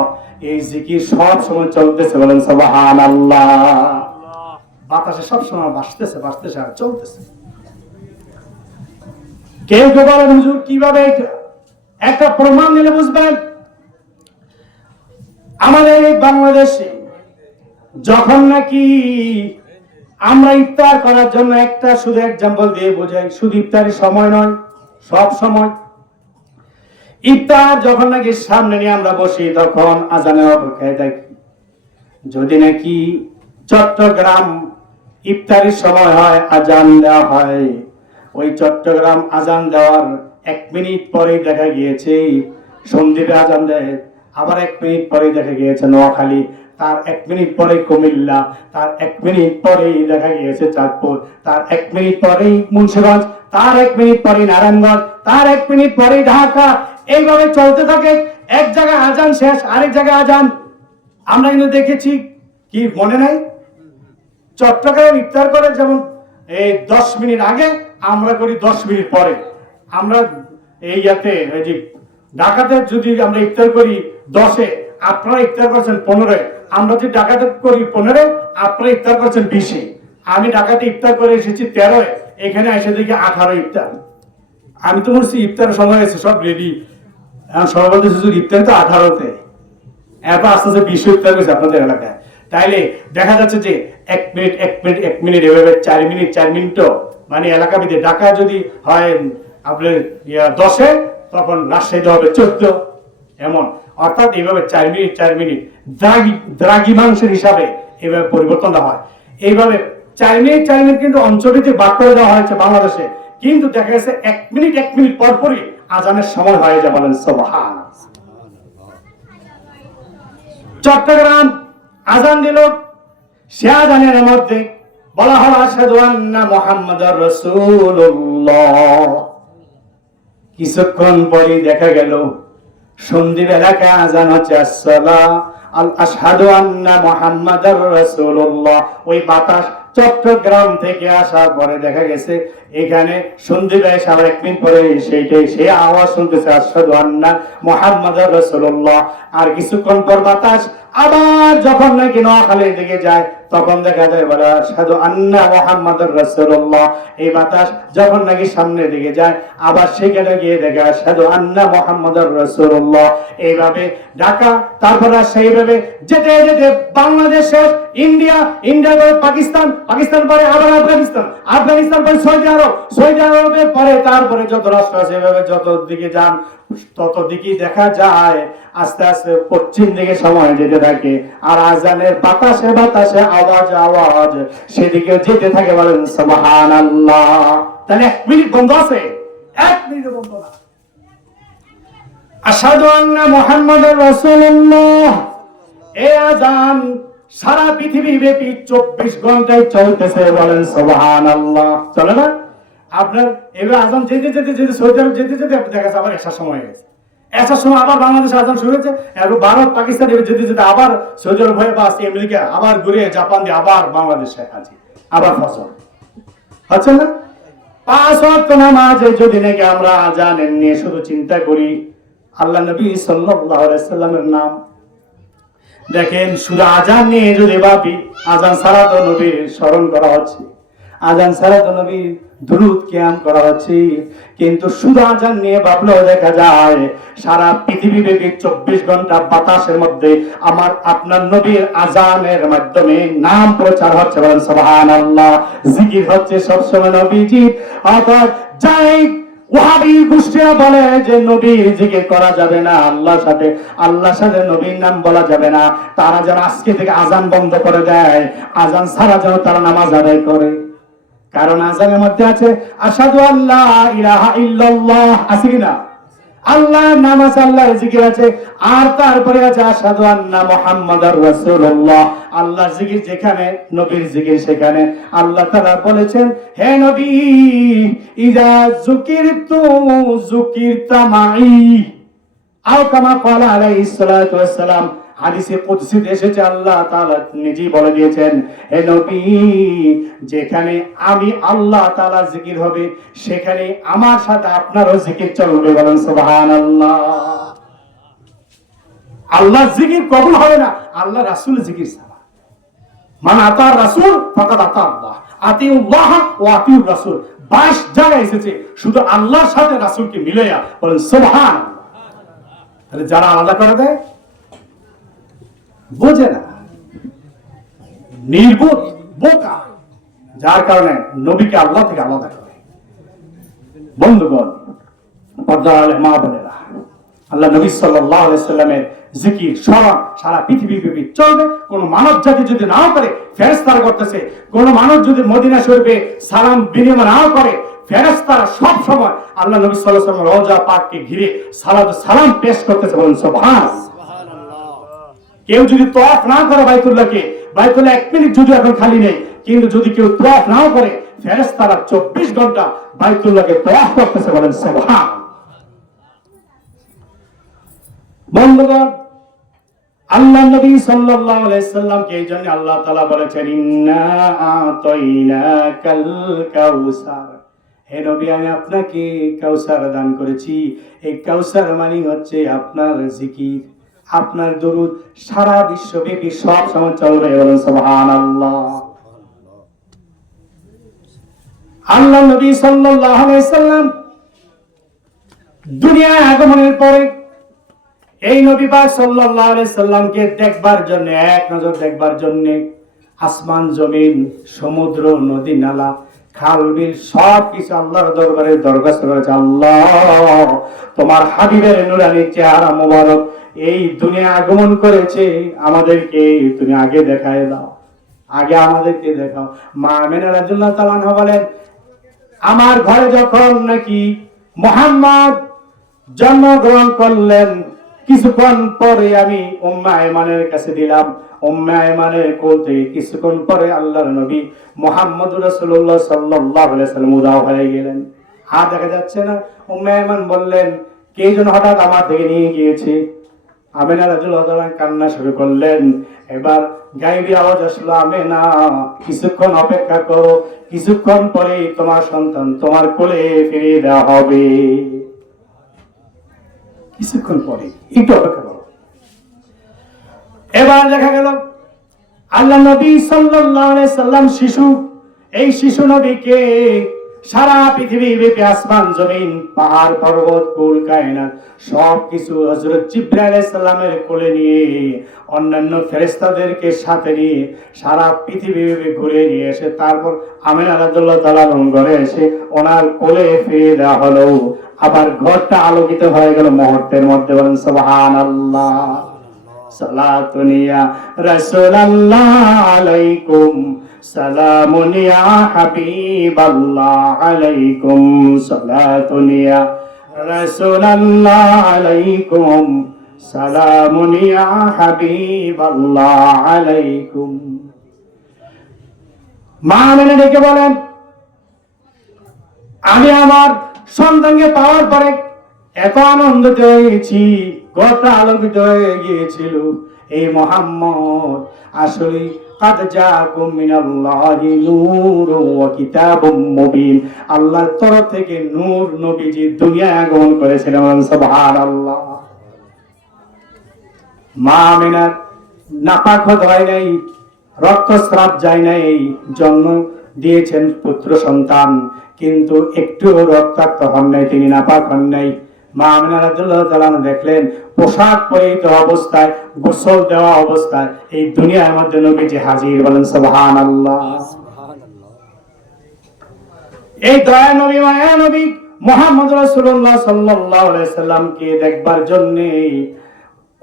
এই জিকির সব সময় চলতেছে। বলেন সুবহানাল্লাহ। বাতাসে সব সময় ভাসতেছে আর চলতেছে। কেউ কেউ বলেন, হুজুর কিভাবে? একটা প্রমাণ দিলে বুঝবেন। আমাদের এই বাংলাদেশে যখন নাকি আমরা ইফতার করার জন্য একটা শুধু এক্সাম্পল দিয়ে বোঝাই, শুধু ইফতারের সময় নয়, সব সময় ইফতার যখন নাকি সামনে নিয়ে আমরা বসি তখন আজানের অপেক্ষায় থাকি। যদি নাকি চট্টগ্রাম ইফতারির সময় হয়, আজান দেওয়া হয়, ওই চট্টগ্রাম আজান দেওয়ার 1 মিনিট পরেই দেখা গিয়েছে সন্দ্বীপে আজান দেয়, আবার 1 মিনিট পরেই দেখা গিয়েছে নোয়াখালী, তার 1 মিনিট পরে কুমিল্লা, তার 1 মিনিট পরেই দেখা গিয়েছে চাঁদপুর, তার 1 মিনিট পরেই মুন্সিগঞ্জ, তার 1 মিনিট পরেই নারায়ণগঞ্জ, তার 1 মিনিট পরেই ঢাকা। এইভাবে চলতে থাকে। এক জায়গায় আজান শেষ, আরেক জায়গায় আজান। আমরা কিন্তু দেখেছি, কি মনে নাই, চট্টগ্রামে ইফতার করে যেমন এই 10 মিনিট আগে, আমরা করি 10 মিনিট পরে। আমরা এই ওই যে ঢাকাতে যদি আমরা ইফতার করি 10-এ, আপনারা ইফতার করছেন 15-এ, আমরা যদি ঢাকাতে করি 15-এ, আপনারা ইফতার করছেন 20-এ। আমি ঢাকাতে ইফতার করে এসেছি 13-এ, এখানে এসে দেখি 18 ইফতার। আমি তো বলছি ইফতারের সময় এসে সব রেডি, সবাই বলতেছে ইফতার তো 18-তে, এরপর আস্তে আস্তে 20 ইফতার করেছে আপনাদের এলাকায়। তাইলে দেখা যাচ্ছে যে 1 মিনিট 1 মিনিট 1 মিনিট এভাবে 4 মিনিট 4 মিনিটও, মানে এলাকা ভিত্তিক। ঢাকা যদি হয় আপনার 10-এ, তখন রাজশাহীতে হবে 14, এমন। অর্থাৎ এইভাবে 4 মিনিট 4 মিনিট দ্রাঘিমাংশের হিসাবে এইভাবে পরিবর্তনটা হয়। এইভাবে 4 মিনিট 4 মিনিট কিন্তু অঞ্চলভিত্তিক ভাগ করে দেওয়া হয়েছে বাংলাদেশে, কিন্তু দেখা গেছে 1 মিনিট 1 মিনিট পরপরই আজানের সময় হয়ে যায়। বলেন সুবহানাল্লাহ। চট্টগ্রাম আজান দিল, সে আজানের মধ্যে বলা হলো আশহাদু আন্না মুহাম্মাদুর রাসূলুল্লাহ। কিছুক্ষণ পরে দেখা গেল সন্দ্বীপ এলাকায় আজান হচ্ছে আশহাদু আন্না মুহাম্মাদুর রাসূলুল্লাহ। ওই বাতাস চট্টগ্রাম থেকে আসার পরে দেখা গেছে এখানে সন্দ্বীপে এসে আবার 1 মিনিট পরে সেই আওয়াজ শুনতেছে আশহাদু আন্না মুহাম্মাদুর রাসূলুল্লাহ। আর কিছুক্ষণ পর বাতাস আবার যখন নাকি নোয়াখালীর দিকে যায়, তখন দেখা যায় বলে আশহাদু আন্না মুহাম্মাদুর রাসূলুল্লাহ। এই বাতাস যখন নাকি সামনের দিকে যায়, আবার সেখানে গিয়ে দেখে আশহাদু আন্না মুহাম্মাদুর রাসূলুল্লাহ। এইভাবে ঢাকা, তারপরে সেইভাবে যেতে যেতে বাংলাদেশের ইন্ডিয়া, ইন্ডিয়ার পরে পাকিস্তান, পাকিস্তান পরে আবার আফগানিস্তান, আফগানিস্তান পরে সৌদি আরব, সৌদি আরবের পরে তারপরে যত রাষ্ট্র আছে, এভাবে যত দিকে যান তত দিকে দেখা যায় আস্তে আস্তে পশ্চিম দিকে সময় যেতে থাকে। আর আজানের বাতাসে বাতাসে আওয়াজ আওয়াজ সেদিকে যেতে থাকে। বলেন সুবহানাল্লাহ। তাহলে 1 মিনিট বন্ধ আছে, 1 মিনিট বন্ধ না। আশহাদু আন্না মুহাম্মাদুর রাসূলুল্লাহ, এই আজান সারা পৃথিবী ব্যাপী 24 ঘন্টায় চলতেছে। বলেন সুবহানাল্লাহ। চলে না? আপনার এবার আজান যেতে যেতে যেতে সৌদি আরব যেতে যেতে আপনি দেখা যাচ্ছে আবার এসার সময় হয়ে গেছে, এসার সময় আবার বাংলাদেশে আজান শুরু হয়েছে, এবার ভারত পাকিস্তান এবার যেতে যেতে আবার সৌদি আরব হয়ে বাস আমেরিকা, আবার ঘুরে জাপান দিয়ে আবার বাংলাদেশে হাজির, আবার ফসল হচ্ছে না। 5 ওয়াক্ত নামাজে যদি নাকি আমরা আজানের নিয়ে শুধু চিন্তা করি, আল্লাহ নবী সাল্লাল্লাহু আলাইহি ওয়াসাল্লামের নাম দেখেন, শুধু আজান নিয়ে যদি ভাবি, আজান ছাড়া তো নবীর স্মরণ করা হচ্ছে, আজান ছাড়া তো নবীর দুরূদ কিয়াম করা হচ্ছে, কিন্তু শুধু আজান নিয়ে ভাবলেও দেখা যায় সারা পৃথিবী ব্যাপী 24 ঘন্টা বাতাসের মধ্যে আমার আপনার নবীর আজানের মাধ্যমে নাম প্রচার হচ্ছে। বলেন সুবহানাল্লাহ। জিকির হচ্ছে সবসময় নবীজি। অর্থাৎ যাই ওয়াহাবি গোষ্ঠীরা বলে যে নবীর জিকির করা যাবে না, আল্লাহর সাথে নবীর নাম বলা যাবে না, তারা যেন আজকে থেকে আজান বন্ধ করে দেয়, আজান ছাড়া যেন তারা নামাজ আদায় করে। কারণ আজানের মধ্যে আছে আশহাদু আল্লা ইলাহা ইল্লাল্লাহ, আছে কিনা? আল্লাহর নাম আছে, আল্লাহর জিকির আছে, আর তারপরে আছে আশহাদু আন্না মুহাম্মাদুর রাসূলুল্লাহ। আল্লাহর জিকির যেখানে, নবীর জিকির সেখানে। আল্লাহ তাআলা বলেছেন, হে নবী, ইযা যুকিরতু যুকিরতা মাই, আও কামা ক্বালা আলাইহিস সালাতু ওয়াস সালাম। হাদিসে কুদসিতে এসেছে, আল্লাহ তাআলা নিজেই বলে দিয়েছেন, হে নবী, যেখানে আমি আল্লাহ তাআলা জিকির হবে সেখানে আমার সাথে আপনারও জিকির চলবে। বলেন সুবহানাল্লাহ। আল্লাহ জিকির কবুল হবে না আল্লাহ রাসূলের জিকির ছাড়া। মান আতা রাসূল ফাকাদ আতা আল্লাহ, আতিউল্লাহ ওয়া আতিউর রাসূল। 22 জায়গায় এসেছে শুধু আল্লাহর সাথে রাসূলকে মিলাইয়া। বলেন সুবহানাল্লাহ। তাহলে যারা আলাদা করে দেয় বোঝে না, নির্বোধ, বোকা, যার কারণে নবীকে আল্লাহ থেকে আলাদা করে। বন্ধুগণ, পর্দার মা বোনেরা, আল্লাহ নবী সাল্লাল্লাহু আলাইহি সাল্লামের জিকির স্মরণ সারা পৃথিবী ব্যাপী চলবে। কোন মানব জাতি যদি নাও করে, ফেরেশতারা করতেছে। কোন মানব যদি মদিনা শরীফে সালাম বিনিময় নাও করে, ফেরেশতারা সব সময় আল্লাহ নবী সাল্লাল্লাহু আলাইহি ওয়াসাল্লাম রওজা পাককে ঘিরে সালাম পেশ করতেছে। বলেন সুবহানাল্লাহ। কেউ যদি তওয়াফ না করে বাইতুল্লাহকে, বাইতুল্লাহ 1 মিনিট যদি এখন খালি নেই, কিন্তু যদি কেউ তওয়াফ নাও করে, ফেরেশতারা 24 ঘন্টা বাইতুল্লাহকে তওয়াফ করতেছে। বলেন সুবহানাল্লাহ। বন্ধুগণ, আল্লাহ নবী সাল্লাল্লাহু আলাইহি সাল্লামকে এই জন্য আল্লাহ তাআলা বলেছেন, ইন্না আতাইনাকাল কাউসার। হে নবী, আমি আপনাকে কাউসার দান করেছি। এই কাউসার মানে হচ্ছে আপনার জিকির, আপনার দরুদ সারা বিশ্বব্যাপী সব সময় চলবে। বলেন সুবহানাল্লাহ। আল্লাহ নবী সাল্লাল্লাহু আলাইহি সাল্লাম দুনিয়ায় আগমনের পরে এই নবী পাক সাল্লাল্লাহু আলাইহি সাল্লামকে দেখবার জন্য, এক নজর দেখবার জন্য আসমান জমিন সমুদ্র নদী নালা খাল বিল সব কিছু আল্লাহর দরবারে দরখাস্ত করেছে, আল্লাহ তোমার হাবিবের নূরানী চেহারা মোবারক এই দুনিয়া আগমন করেছে, আমাদেরকে তুমি আগে দেখায় দাও, আগে আমাদেরকে দেখাও। মা আমিনা রাদিয়াল্লাহু তাআলা আনহা বলেন, আমার ঘরে যখন নাকি মুহাম্মদ জন্মগ্রহণ করলেন, কিছুক্ষণ পরে আমি উম্মে আয়মানের কাছে দিলাম। উম্মে আয়মানের কোল থেকে কিছুক্ষণ পরে আল্লাহর নবী মুহাম্মদুর রাসূলুল্লাহ সাল্লাল্লাহু আলাইহি ওয়াসাল্লাম উদা হয়ে গেলেন। আর দেখা যাচ্ছে না। উম্মে আয়মান বললেন, কে যেন হঠাৎ আমার থেকে নিয়ে গিয়েছে। আমিনা রাদিয়াল্লাহু তাআলা কান্না শুরু করলেন। এবার গায়েবী আওয়াজ আসলো, আমিনা কিছুক্ষণ অপেক্ষা করো, কিছুক্ষণ পরে তোমার সন্তান তোমার কোলে ফিরিয়ে দেওয়া হবে। কিছুক্ষণ পরে একটু অপেক্ষা করো। এবার দেখা গেল আল্লাহ নবী সাল্লাল্লাহু আলাইহি সাল্লাম শিশু, এই শিশু নবীকে সারা পৃথিবী ব্যাপী আসমান জমিন পাহাড় পর্বত কুল কায়নাত সবকিছু হযরত জিবরাইল আলাইহিস সালামের কোলে নিয়ে অন্যান্য ফেরেশতাদেরকে সাথে নিয়ে সারা পৃথিবী ব্যাপী ঘুরে নিয়ে এসে তারপর আমিনা রাদিয়াল্লাহু তাআলা ঘরে এসে ওনার কোলে ফিরিয়ে দেওয়া হলো। আবার ঘরটা আলোকিত হয়ে গেল মুহূর্তের মধ্যে। বলেন সুবহানাল্লাহ। সালাতুন ইয়া রাসূলুল্লাহ আলাইকুম, সালামুন ইয়া হাবিবাল্লাহ আলাইকুম, সালাতুন ইয়া রাসূলুল্লাহ আলাইকুম, সালামুন ইয়া হাবিবাল্লাহ আলাইকুম। মা আমিনা ডেকে বলেন, আমি আমার সন্তানকে পাওয়ার পরে এত আনন্দিত হয়েছি, ঘরটা আলোকিত হয়ে গিয়েছিল। এই মুহাম্মদ আসলে কাদ জাআকুম মিনাল্লাহি নূরুন ওয়া কিতাবুম মুবিন, আল্লাহর তরফ থেকে নূর নবীজি দুনিয়ায় আগমন করেছিলেন। সুবহানাল্লাহ। মা আমিনার নাপাক হয় নাই, রক্তস্রাব যায় নাই, জন্ম দিয়েছেন পুত্র সন্তান, কিন্তু একটু রক্তাক্ত হন নাই, তিনি নাপাক হন নাই। মা আমিনা রাদিয়াল্লাহু তাআলা দেখলেন পোশাক পরিহিত অবস্থায়, গোসল দেওয়া অবস্থায় এই দুনিয়ার মধ্যে নবীজি হাজির। বলেন সুবহানাল্লাহ। এই দয়া নবী মায়া নবী মুহাম্মদ রাসূলুল্লাহ সাল্লাল্লাহু আলাইহি সাল্লামকে দেখবার জন্য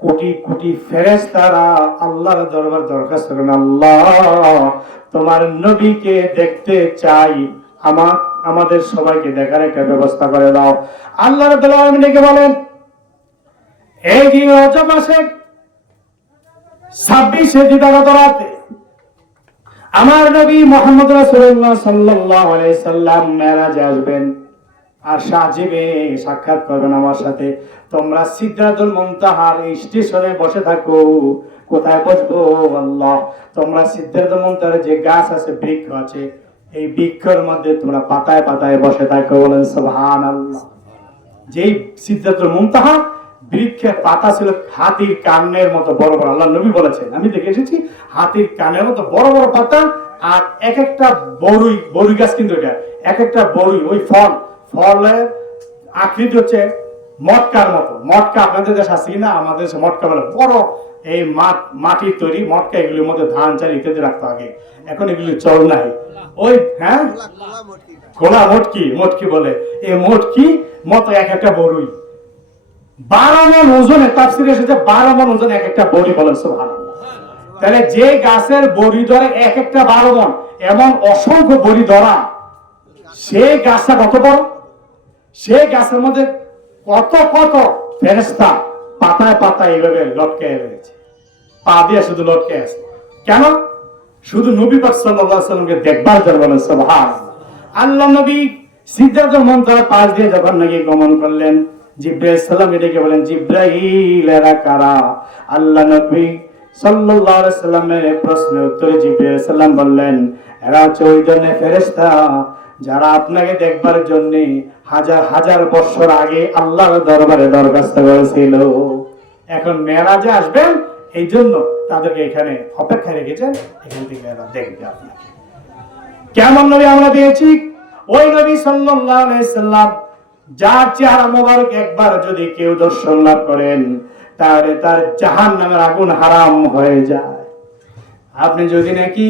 কোটি কোটি ফেরেশতারা আল্লাহর দরবার দরখাস্ত করেন, আল্লাহ তোমার নবীকে দেখতে চাই, আমাদের সবাইকে দেখার একটা ব্যবস্থা করে দাও। আল্লাহ রাব্বুল আলামিন ডেকে বলেন, এই দিন রজব মাসে 26 দিবাগত রাতে আমার নবী মুহাম্মদ রাসূলুল্লাহ সাল্লাল্লাহু আলাইহি সাল্লাম মেরাজে আসবেন আর সাজিবে সাক্ষাৎ করবেন আমার সাথে। তোমরা সিদরাতুল মুনতাহার স্টেশনে বসে থাকো। কোথায় বসবো? আল্লাহ, তোমরা সিদরাতুল মুনতাহার যে গাছ আছে, বৃক্ষ আছে, এই বৃক্ষের মধ্যে তোমরা পাতায় পাতায় বসে থাকো। বলেন সুবহানাল্লাহ। যেই সিদরাতুল মুনতাহা বৃক্ষের পাতা ছিল হাতির কানের মতো বড় বড়। আল্লাহ নবী বলেছেন, আমি দেখে এসেছি, হাতির কানের মতো বড় বড় পাতা। আর এক একটা বড়ই গাছ, কিন্তু এটা এক একটা বড়ই, ওই ফলের আকৃতি হচ্ছে মটকার মতো। মটকা আপনাদের দেশে আছে কিনা? আমাদের দেশে মটকা বলে বড়, এই মাটির তৈরি মটকা, এগুলির মধ্যে ধান চাল ইত্যাদি রাখতো আগে, এখন এগুলি চল নাই। ওই হ্যাঁ, খোলা মটকি বলে, এই মটকি মতো এক একটা বড়ই, 12 মণ ওজনে, তাফসীরে এসেছে 12 মণ ওজন এক একটা বড়ি, বলেন সুবহানাল্লাহ। তাহলে যে গাছের বড়ি ধরে এক একটা 12 মণ, এমন অসংখ্য বড়ি ধরা, সেই গাছটা কত বড়, সেই গাছের মধ্যে কত কত ফেরেশতা পাতায় পাতায় এইভাবে লটকে রয়েছে, পা দিয়ে শুধু লটকে আছে। কেন? শুধু নবী পাক সাল্লাল্লাহু আলাইহি সাল্লামকে দেখবার জন্য, বলেন সুবহানাল্লাহ। আল্লাহ নবী সিদরাতুল মুনতাহার পাশ দিয়ে যখন নাকি গমন করলেন, জিবরাইল সালাম এটাকে বলেন, জিবরাইল এরা কারা? আল্লাহ নবী সাল্লাল্লাহু আলাইহি সাল্লামের প্রশ্নের উত্তরে জিবরাইল সালাম বললেন, এরা হচ্ছে ওই ধরনের ফেরেশতা যারা আপনাকে দেখবার জন্য হাজার হাজার বছর আগে আল্লাহর দরবারে দরখাস্ত করেছিল। এখন মেরাজে আসবেন, এই জন্য তাদেরকে এখানে অপেক্ষায় রেখেছেন, এখান থেকে এরা দেখবে আপনাকে। কেমন নবী আমরা পেয়েছি? ওই নবী সাল্লাল্লাহু আলাইহি সাল্লাম যার চেহারা মোবারক একবার যদি কেউ দর্শন লাভ করেন, তাহলে তার জাহান্নামের আগুন হারাম হয়ে যায়। আপনি যদি নাকি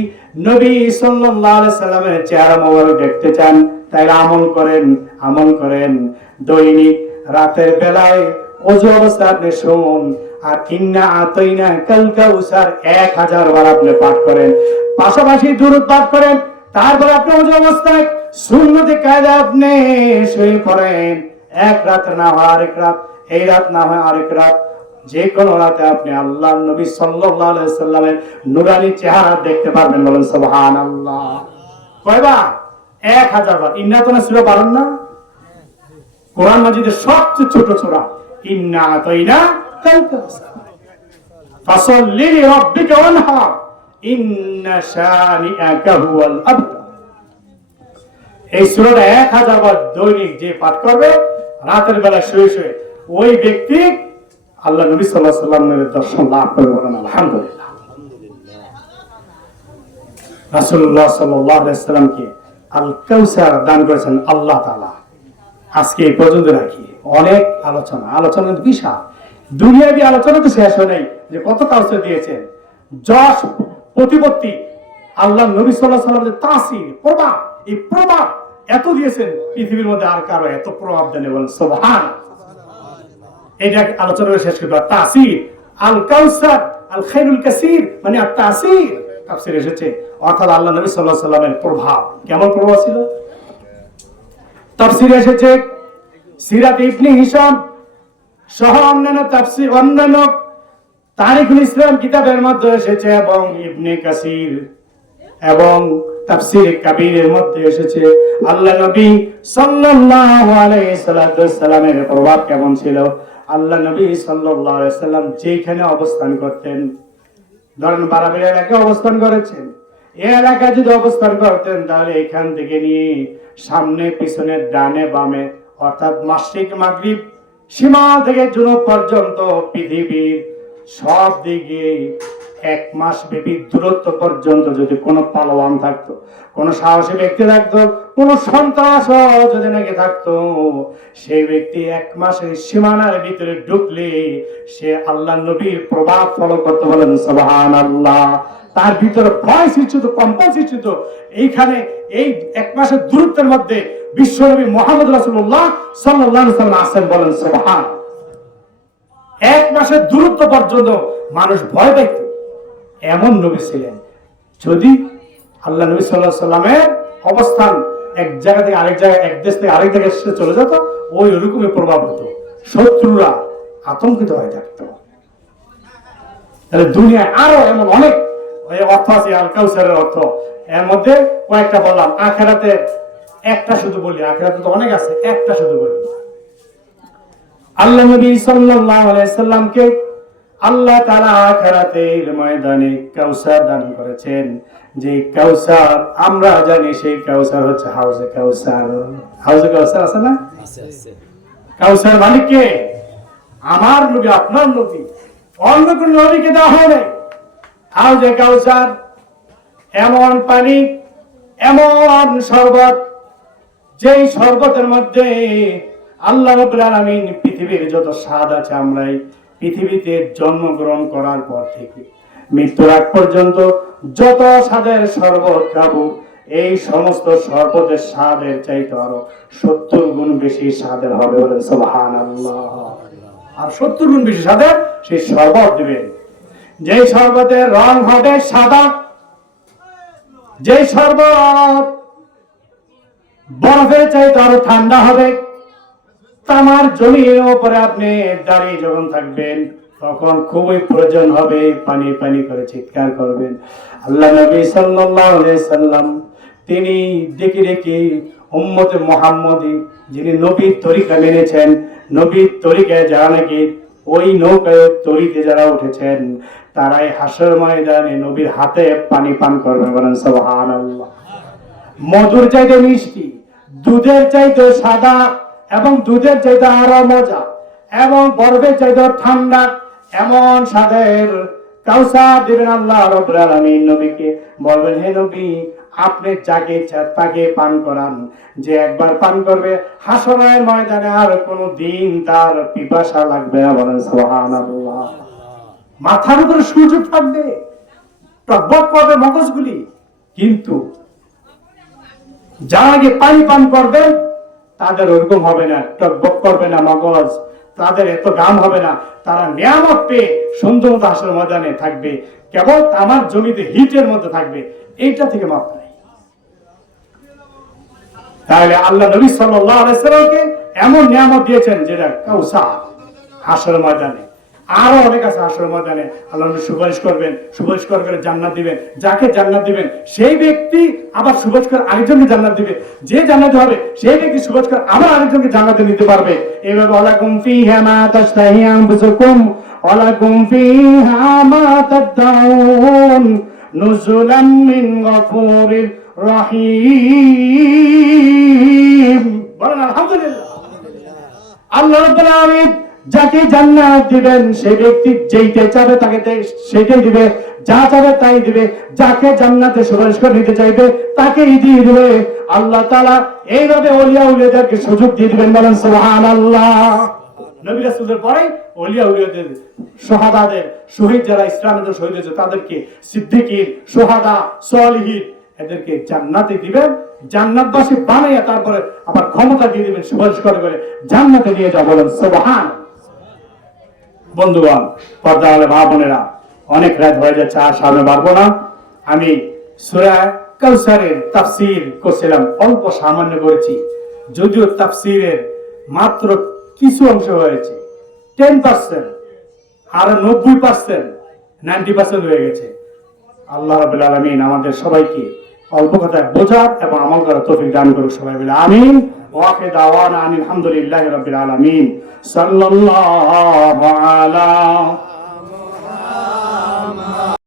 নবী সাল্লাল্লাহু আলাইহি সাল্লামের চেহারা মোবারক দেখতে চান, তাহলে আমল করেন দৈনিক রাতের বেলায় ওযু অবস্থায় আপনি শুন, আর ইন্না আতাইনা কাল কাউসার 1000 বার আপনি পাঠ করেন, পাশাপাশি দুরূদ পাঠ করেন। তারপর আপনি ওযু অবস্থায় সুন্নতে কায়দা আপনি শুয়ে পড়েন। এক রাত না হয় আরেক রাত, এই রাত না হয় আরেক রাত, যে কোনো রাতে আপনি আল্লাহর নবী সাল্লাল্লাহু আলাইহি সাল্লামের নূরানী চেহারা দেখতে পারবেন, বলেন সুবহানাল্লাহ। কয়বার? 1000 বার। ইন্না তো না সূরা 12 না? কোরআন মাজিদের সবচেয়ে ছোট সূরা, ইন্না আতাইনা কাল কাউসার ফাসাল্লি লিরাব্বিকা ওয়ানহার ইন্না শানিআকা হুয়াল আবতার। এই সূরাটা 1000 বার দৈনিক যে পাঠ করবে রাতের বেলা শুয়ে শুয়ে, ওই ব্যক্তি আল্লাহ নবী সাল্লাল্লাহু আলাইহি সাল্লামের দর্শন লাভ করবে, বলেন আলহামদুলিল্লাহ। রাসূলুল্লাহ সাল্লাল্লাহু আলাইহি সাল্লামকে আল কাউসার দান করেছেন আল্লাহ তাআলা। আজকে এই পর্যন্ত রাখি, অনেক আলোচনা বিশাল, দুনিয়াবি আলোচনা তো শেষ হয় নাই, যে কত কাউসার দিয়েছেন, যশ প্রতিপত্তি, আল্লাহ নবী সাল্লাল্লাহু আলাইহি সাল্লামের তাসির প্রভাব, এই প্রভাব এত দিয়েছেন, পৃথিবীর মধ্যে আর কারো এত প্রভাব দেন, বলেন সুবহানাল্লাহ। এটা আলোচনা শেষ করব। তাসির আল কাউসার আল খায়রুল কাসীর, মানে তাসির তাফসীরে এসেছে, অর্থাৎ আল্লাহ নবী সাল্লাল্লাহু আলাইহি সাল্লামের প্রভাব। কেমন প্রভাব ছিল? তাফসীরে এসেছে, সিরাত ইবনে হিশাম সহ অন্যান্য তাফসীর, অন্যান্য তারিখুল ইসলাম কিতাবের মধ্যে এসেছে, এবং ইবনে কাসীর এবং তাফসীর কাবীরের মধ্যে এসেছে, আল্লাহ নবী সাল্লাল্লাহু আলাইহি সাল্লামের প্রভাব কেমন ছিল। আল্লাহ নবী সাল্লাল্লাহু আলাইহি সাল্লাম যেখানে অবস্থান করতেন, ধরেন বারাবির এলাকায় অবস্থান করেছেন, এই এলাকায় যদি অবস্থান করতেন, তাহলে এখান থেকে নিয়ে সামনে পিছনে ডানে বামে, অর্থাৎ মাশরিক মাগরিব সীমা থেকে জুনুব পর্যন্ত পৃথিবীর সব দিকে 1 মাস ব্যাপী দূরত্ব পর্যন্ত যদি কোনো পালোয়ান থাকতো, কোন সাহসী ব্যক্তি থাকতো, কোন সন্ত্রাস যদি নাকি থাকতো, সেই ব্যক্তি 1 মাসের সীমানার ভিতরে ঢুকলে সে আল্লাহ নবীর প্রভাব ফলো করতে, বলেন সুবহানাল্লাহ। তার ভিতরে ভয় সৃষ্টি হতো, কম্পন সৃষ্টি হতো। এইখানে এই 1 মাসের দূরত্বের মধ্যে বিশ্বনবী মুহাম্মদ রাসূলুল্লাহ সাল্লাল্লাহু আলাইহি ওয়াসাল্লাম আছেন, বলেন সুবহানাল্লাহ। 1 মাসের দূরত্ব পর্যন্ত মানুষ ভয় পেত, এমন নবী ছিলেন। যদি আল্লাহ নবী সাল্লাল্লাহু আলাইহি সাল্লামের অবস্থান এক জায়গা থেকে আরেক জায়গায়, এক দেশ থেকে আরেক জায়গায় চলে যেত, ওই রকমই প্রভাব হতো, শত্রুরা আতঙ্কিত হয়ে থাকতো। তাহলে দুনিয়ায় আরো এমন অনেক অর্থ আছে, আল কাউসারের অর্থ, এর মধ্যে কয়েকটা বললাম। আখিরাতে একটা শুধু বলি, আখিরাতে তো অনেক আছে, একটা শুধু বলি। আল্লাহ নবী সাল্লাল্লাহু আলাইহি সাল্লামকে আল্লাহ তাআলা আখিরাতের ময়দানে কাউসার দান করেছেন। যে কাউসার আমরা জানি, সেই কাউসার হচ্ছে হাউজে কাউসার। হাউজে কাউসার আছে না? কাউসার মালিক কে? আমার নবী, আপনার নবী, অন্য কোন নবীকে দেওয়া হয় নাই। হাউজে কাউসার এমন পানি, এমন শরবত, যেই শরবতের মধ্যে আল্লাহ রাব্বুল আলামিন পৃথিবীর যত স্বাদ আছে, আমরা পৃথিবীতে জন্মগ্রহণ করার পর থেকে মৃত্যুর আগ পর্যন্ত যত স্বাদের শরবত খাবো, এই সমস্ত শরবতের স্বাদের চাইতে আরো 70 গুণ বেশি স্বাদের হবে, বলে সুবহানাল্লাহ। আর 70 গুণ বেশি স্বাদে সেই শরবত দিবেন। যেই শরবতের রং হবে সাদা, যেই শরবত বরফের চাইতে আরো ঠান্ডা হবে, তামার জমির উপরে আপনি দাঁড়িয়ে যখন থাকবেন তখন খুবই প্রয়োজন হবে পানি পানি করে চিৎকার করবেন। আল্লাহ নবী সাল্লাল্লাহু আলাইহি সাল্লাম তিনি ডেকে ডেকে উম্মতে মুহাম্মদী যিনি নবীর তরিকা মেনেছেন, নবীর তরিকায় যারা নাকি ওই নৌকায় তরিতে যারা উঠেছেন, তারাই হাসর ময়দানে নবীর হাতে পানি পান করবে। বলেন সুবহানাল্লাহ। মধুর চাইতে মিষ্টি, দুধের চাইতে সাদা, এবং দুধের চাইতে আরো মজা, এবং বরফের চাইতে ঠান্ডা এমন স্বাদের কাউসার দিবেন আল্লাহ রাব্বুল আলামিন নবীকে। বলবেন, হে নবী, আপনি যাকে ইচ্ছা তাকে পান করান। যে একবার পান করবে হাসরের ময়দানে আর কোনো দিন তার পিপাসা লাগবে না। বলেন সুবহানাল্লাহ। মাথার উপরে সূর্য থাকবে, টকবক করবে মগজগুলি, কিন্তু যারা আগে পানি পান করবেন তাদের ওরকম হবে না, টকবক করবে না মগজ, তাদের এত গাম হবে না, তারা নিয়ামত পেয়ে সুন্দর মতো হাসরের ময়দানে থাকবে, কেবল আমার জমিতে হিটের মধ্যে থাকবে। এইটা থেকে মাপ নাই। তাহলে আল্লাহ নবী সাল্লাল্লাহু আলাইহি সাল্লামকে এমন নিয়ামত দিয়েছেন যেটা কাউসার হাসরের ময়দানে। আরো অনেক আছে হাসরের ময়দানে আল্লাহ নবী সুপারিশ করবেন, সুপারিশ করে জান্নাত দিবেন। যাকে জান্নাত দিবেন সেই ব্যক্তি আবার সুপারিশ করে আরেকজনকে জান্নাত দিবে। যে জান্নাত হবে সেই ব্যক্তি সুপারিশ করে আবার আরেকজনকে জান্নাতে নিতে পারবে। এইভাবে ওয়ালাকুম ফিহা মা তাশতাহি আনফুসুকুম ওয়ালাকুম ফিহা মা তাদউন নুজুলাম মিন গফুরির রহিম। বলেন আলহামদুলিল্লাহ। আল্লাহ রাব্বুল আলামিন যাকে জান্নাত দিবেন সেই ব্যক্তি যেইটা চাবে তাকে সেটাই দিবে, যা চাবে তাই দিবে। যাকে জান্নাতে সুপারিশ করে নিতে চাইবে তাকেই দিয়ে দিবে। আল্লাহ তাআলা এইভাবে ওলিয়া উলিয়াদেরকে সুযোগ দিয়ে দিবেন। বলেন সুবহানাল্লাহ। নবী রাসূলদের পরে ওলিয়া উলিয়াদের, শাহাদাদের, শহীদ যারা ইসলামের শহীদ হয়েছে তাদেরকে সিদ্দিকীন, শাহাদা, সালিহিন এদেরকে জান্নাতে দিবেন। জান্নাতবাসী বানাইয়া তারপরে আবার ক্ষমতা দিয়ে দিবেন সুপারিশ করে জান্নাতে নিয়ে যাও। বলেন সুবহানাল্লাহ। বন্ধুগণ, পর্দাওয়ালা মা বোনেরা, অনেক রাত হয়ে যাচ্ছে, আর সামনে পারবো না। আমি সূরা কাউসারের তাফসীর করছিলাম, অল্প সামান্য করেছি, যদিও তাফসীরের মাত্র কিছু অংশ হয়েছে, 10%, আর 90%, 90% হয়ে গেছে। আল্লাহ রাব্বুল আলামিন আমাদের সবাইকে অল্প কথায় বোঝার এবং আমল করার তৌফিক দান করুক। সবাই বলে আমিন। ওয়া আখিরু দাওয়ানা আলহামদুলিল্লাহি রাব্বিল আলামিন। সাল্লাল্লাহু আলা